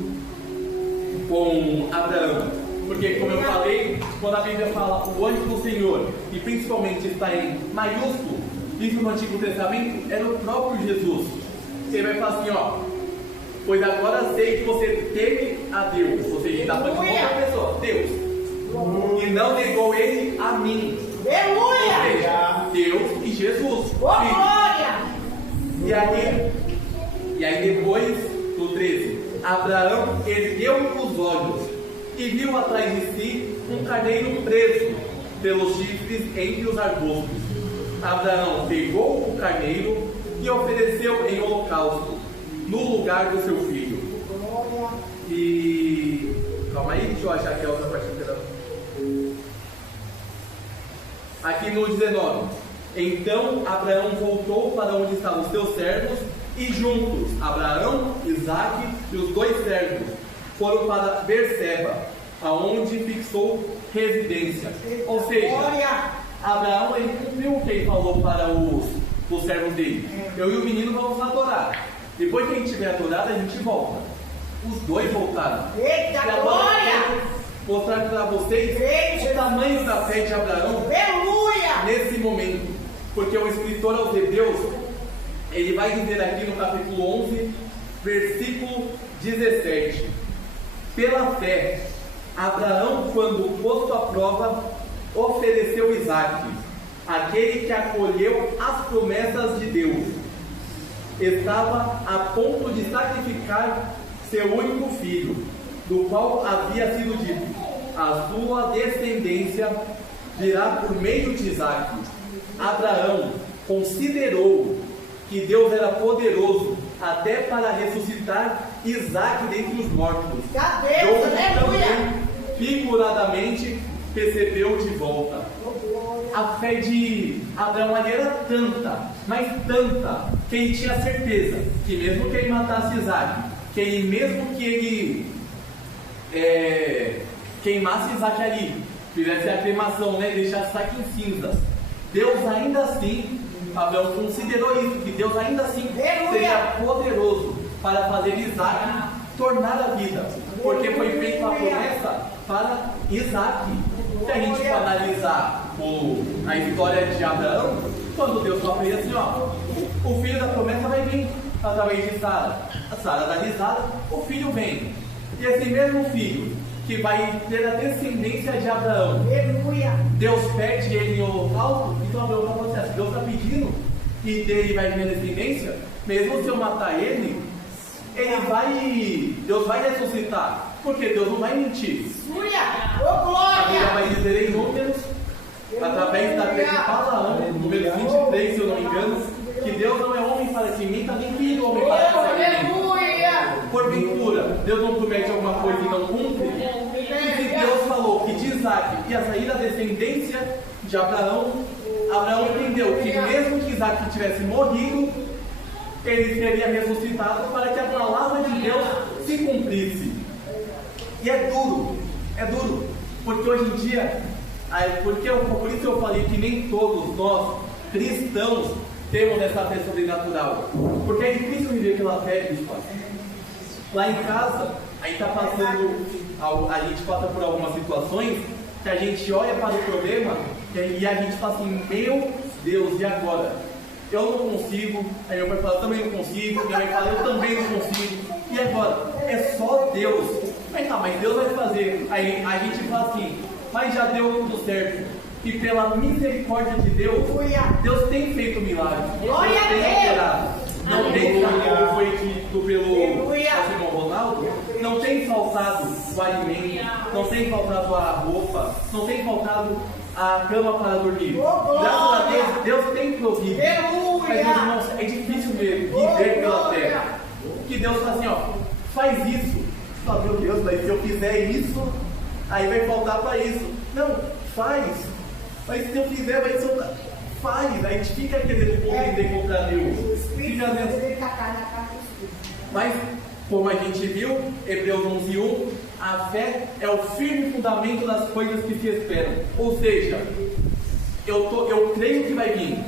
com Abraão. Porque, como eu falei, quando a Bíblia fala o anjo do Senhor, e principalmente está em maiúsculo, isso no Antigo Testamento, era o próprio Jesus. Você vai falar assim: pois agora sei que você teme a Deus. Ou seja, está falando de outra pessoa, Deus. E não negou ele a mim. Aleluia! Ou seja, Deus e Jesus. Glória! E aí depois, do 13, Abraão ergueu os olhos e viu atrás de si um carneiro preso pelos chifres entre os arbustos. Abraão pegou o carneiro e ofereceu em holocausto no lugar do seu filho. E calma aí, deixa eu achar aqui a outra parte inteira. Aqui no 19: então Abraão voltou para onde estavam os seus servos, e juntos Abraão, Isaque e os 2 servos foram para Berseba, aonde fixou residência. Ou seja, Abraão, ele cumpriu o que ele falou para os servos dele: eu e o menino vamos adorar. Depois que a gente tiver adorado, a gente volta. Os 2 voltaram. Eita, e agora glória! vou mostrar para vocês o tamanho da fé de Abraão. Aleluia! Nesse momento, porque o escritor aos Hebreus, ele vai dizer aqui no capítulo 11, versículo 17: pela fé, Abraão, quando posto à prova, ofereceu Isaque, aquele que acolheu as promessas de Deus. Estava a ponto de sacrificar seu único filho, do qual havia sido dito: a sua descendência virá por meio de Isaque. Abraão considerou que Deus era poderoso até para ressuscitar Isaque dentre os mortos. Deus também, figuradamente, recebeu de volta. A fé de Abraão era tanta, mas tanta, que ele tinha certeza que mesmo que ele matasse Isaque, mesmo que ele queimasse Isaque ali, fizesse a cremação, deixasse Isaque em cinzas, Deus ainda assim Abraão considerou isso, que Deus ainda assim seria poderoso para fazer Isaac tornar a vida, porque foi feita uma promessa para Isaac. Se a gente for analisar a história de Abraão, quando Deus falou para ele assim, ó, o filho da promessa vai vir através de Sara. A Sara dá risada, o filho vem. E esse mesmo filho, que vai ter a descendência de Abraão, Deus pede ele em holocausto. Então Abraão vai falar assim, Deus está pedindo que dele vai vir a descendência, mesmo se eu matar ele, Deus vai ressuscitar, porque Deus não vai mentir. A Bíblia vai dizer em Números, através da fé de Balaão, número 23, se eu não me engano, que Deus não é homem para que minta, nem filho homem para que minta. Porventura, Deus não promete alguma coisa e não cumpre? E se Deus falou que de Isaac ia sair a descendência de Abraão, Abraão entendeu que mesmo que Isaac tivesse morrido, ele seria ressuscitado para que a palavra de Deus se cumprisse. E é duro, porque hoje em dia, por isso eu falei que nem todos nós, cristãos, temos essa fé sobrenatural, porque é difícil viver pela fé, bispo. Lá em casa, a gente passa por algumas situações que a gente olha para o problema e a gente fala assim, meu Deus, e agora? Eu não consigo, aí meu pai fala, eu também não consigo, minha mãe fala, eu também não consigo, e agora? É só Deus. Mas Deus vai fazer. Aí a gente fala assim, mas já deu tudo certo. E pela misericórdia de Deus, Deus tem feito milagres. Deus tem operado. Não tem, como foi dito pelo irmão Ronaldo, não tem faltado o alimento, não tem faltado a roupa, não tem faltado a cama para dormir. Graças a Deus, Deus tem provido. Mas, irmãos, é difícil mesmo viver pela fé. Que Deus fala assim, ó, faz isso. Fala, meu Deus, mas se eu fizer isso, aí vai faltar para isso. Não, faz. Mas se eu fizer, vai soltar. Faz. Aí a gente fica querendo correr contra Deus. Mas, como a gente viu, Hebreus 11:1, a fé é o firme fundamento das coisas que se esperam. Ou seja, eu creio que vai vir.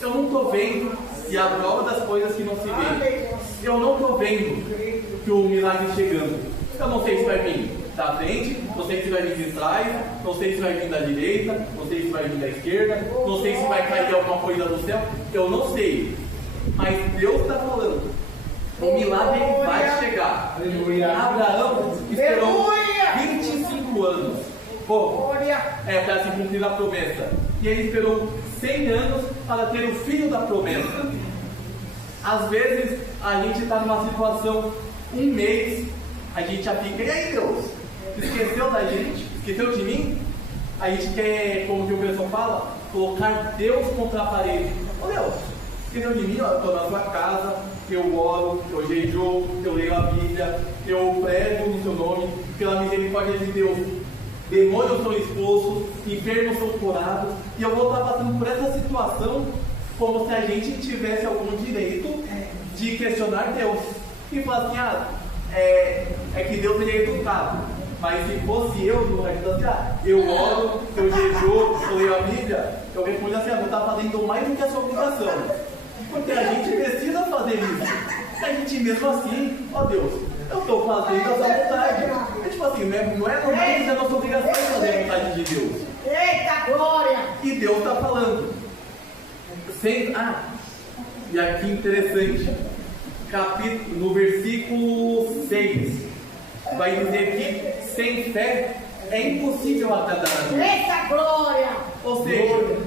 Eu não estou vendo, e a prova das coisas que não se vê. Eu não estou vendo que o milagre chegando. Eu não sei se vai vir da frente, não sei se vai vir de trás, não sei se vai vir da direita, não sei se vai vir da esquerda, não sei se vai cair alguma coisa do céu. Eu não sei. Mas Deus está falando. O milagre vai chegar. Abraão esperou 25 anos para se cumprir a promessa. E ele esperou 100 anos para ter o filho da promessa. Às vezes a gente está numa situação, um mês, a gente já fica, e aí Deus? Esqueceu da gente? Esqueceu de mim? A gente quer, como que o pessoal fala, colocar Deus contra a parede. Ô Deus, esqueceu de mim? Eu estou na sua casa, eu oro, eu jejuo, eu leio a Bíblia, eu prego no seu nome, pela misericórdia de Deus. Demônios são expulsos, enfermos são curados, e eu vou estar passando por essa situação como se a gente tivesse algum direito de questionar Deus. E falar assim, é que Deus ele é educado. Mas se fosse eu, no lugar de assim, eu oro, eu jejuo, eu leio a Bíblia, eu respondo assim, eu vou estar fazendo mais do que a sua obrigação. Porque a gente precisa fazer isso. A gente mesmo assim, ó Deus, eu estou fazendo a sua vontade. É tipo assim, não é mais a nossa obrigação de fazer a vontade de Deus. Eita glória! E Deus está falando. E aqui interessante, no versículo 6, vai dizer que sem fé é impossível agradar a Deus. Eita glória! Ou seja,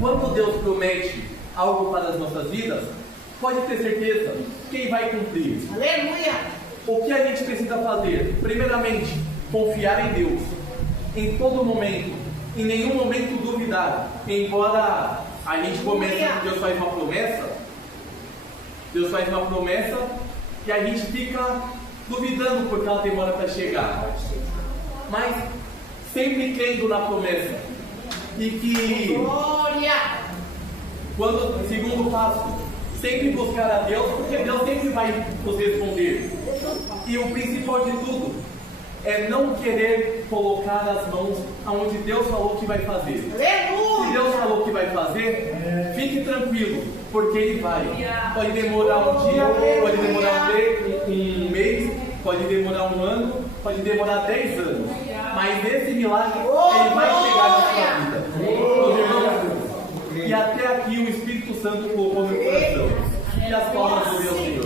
quando Deus promete algo para as nossas vidas, pode ter certeza que Ele vai cumprir. Aleluia! O que a gente precisa fazer? Primeiramente, confiar em Deus. Em todo momento, em nenhum momento duvidar. Embora a gente comece, Deus faz uma promessa e a gente fica duvidando porque ela demora para chegar. Mas sempre crendo na promessa. E que, segundo passo, sempre buscar a Deus, porque Deus sempre vai nos responder. E o principal de tudo, é não querer colocar as mãos aonde Deus falou que vai fazer. Se Deus falou que vai fazer, fique tranquilo, porque Ele vai. Pode demorar um dia, pode demorar um mês, pode demorar um ano, pode demorar 10 anos. Mas esse milagre, ele vai chegar na sua vida. Meus irmãos, e até aqui o Espírito Santo colocou no coração. E as palmas do meu Senhor.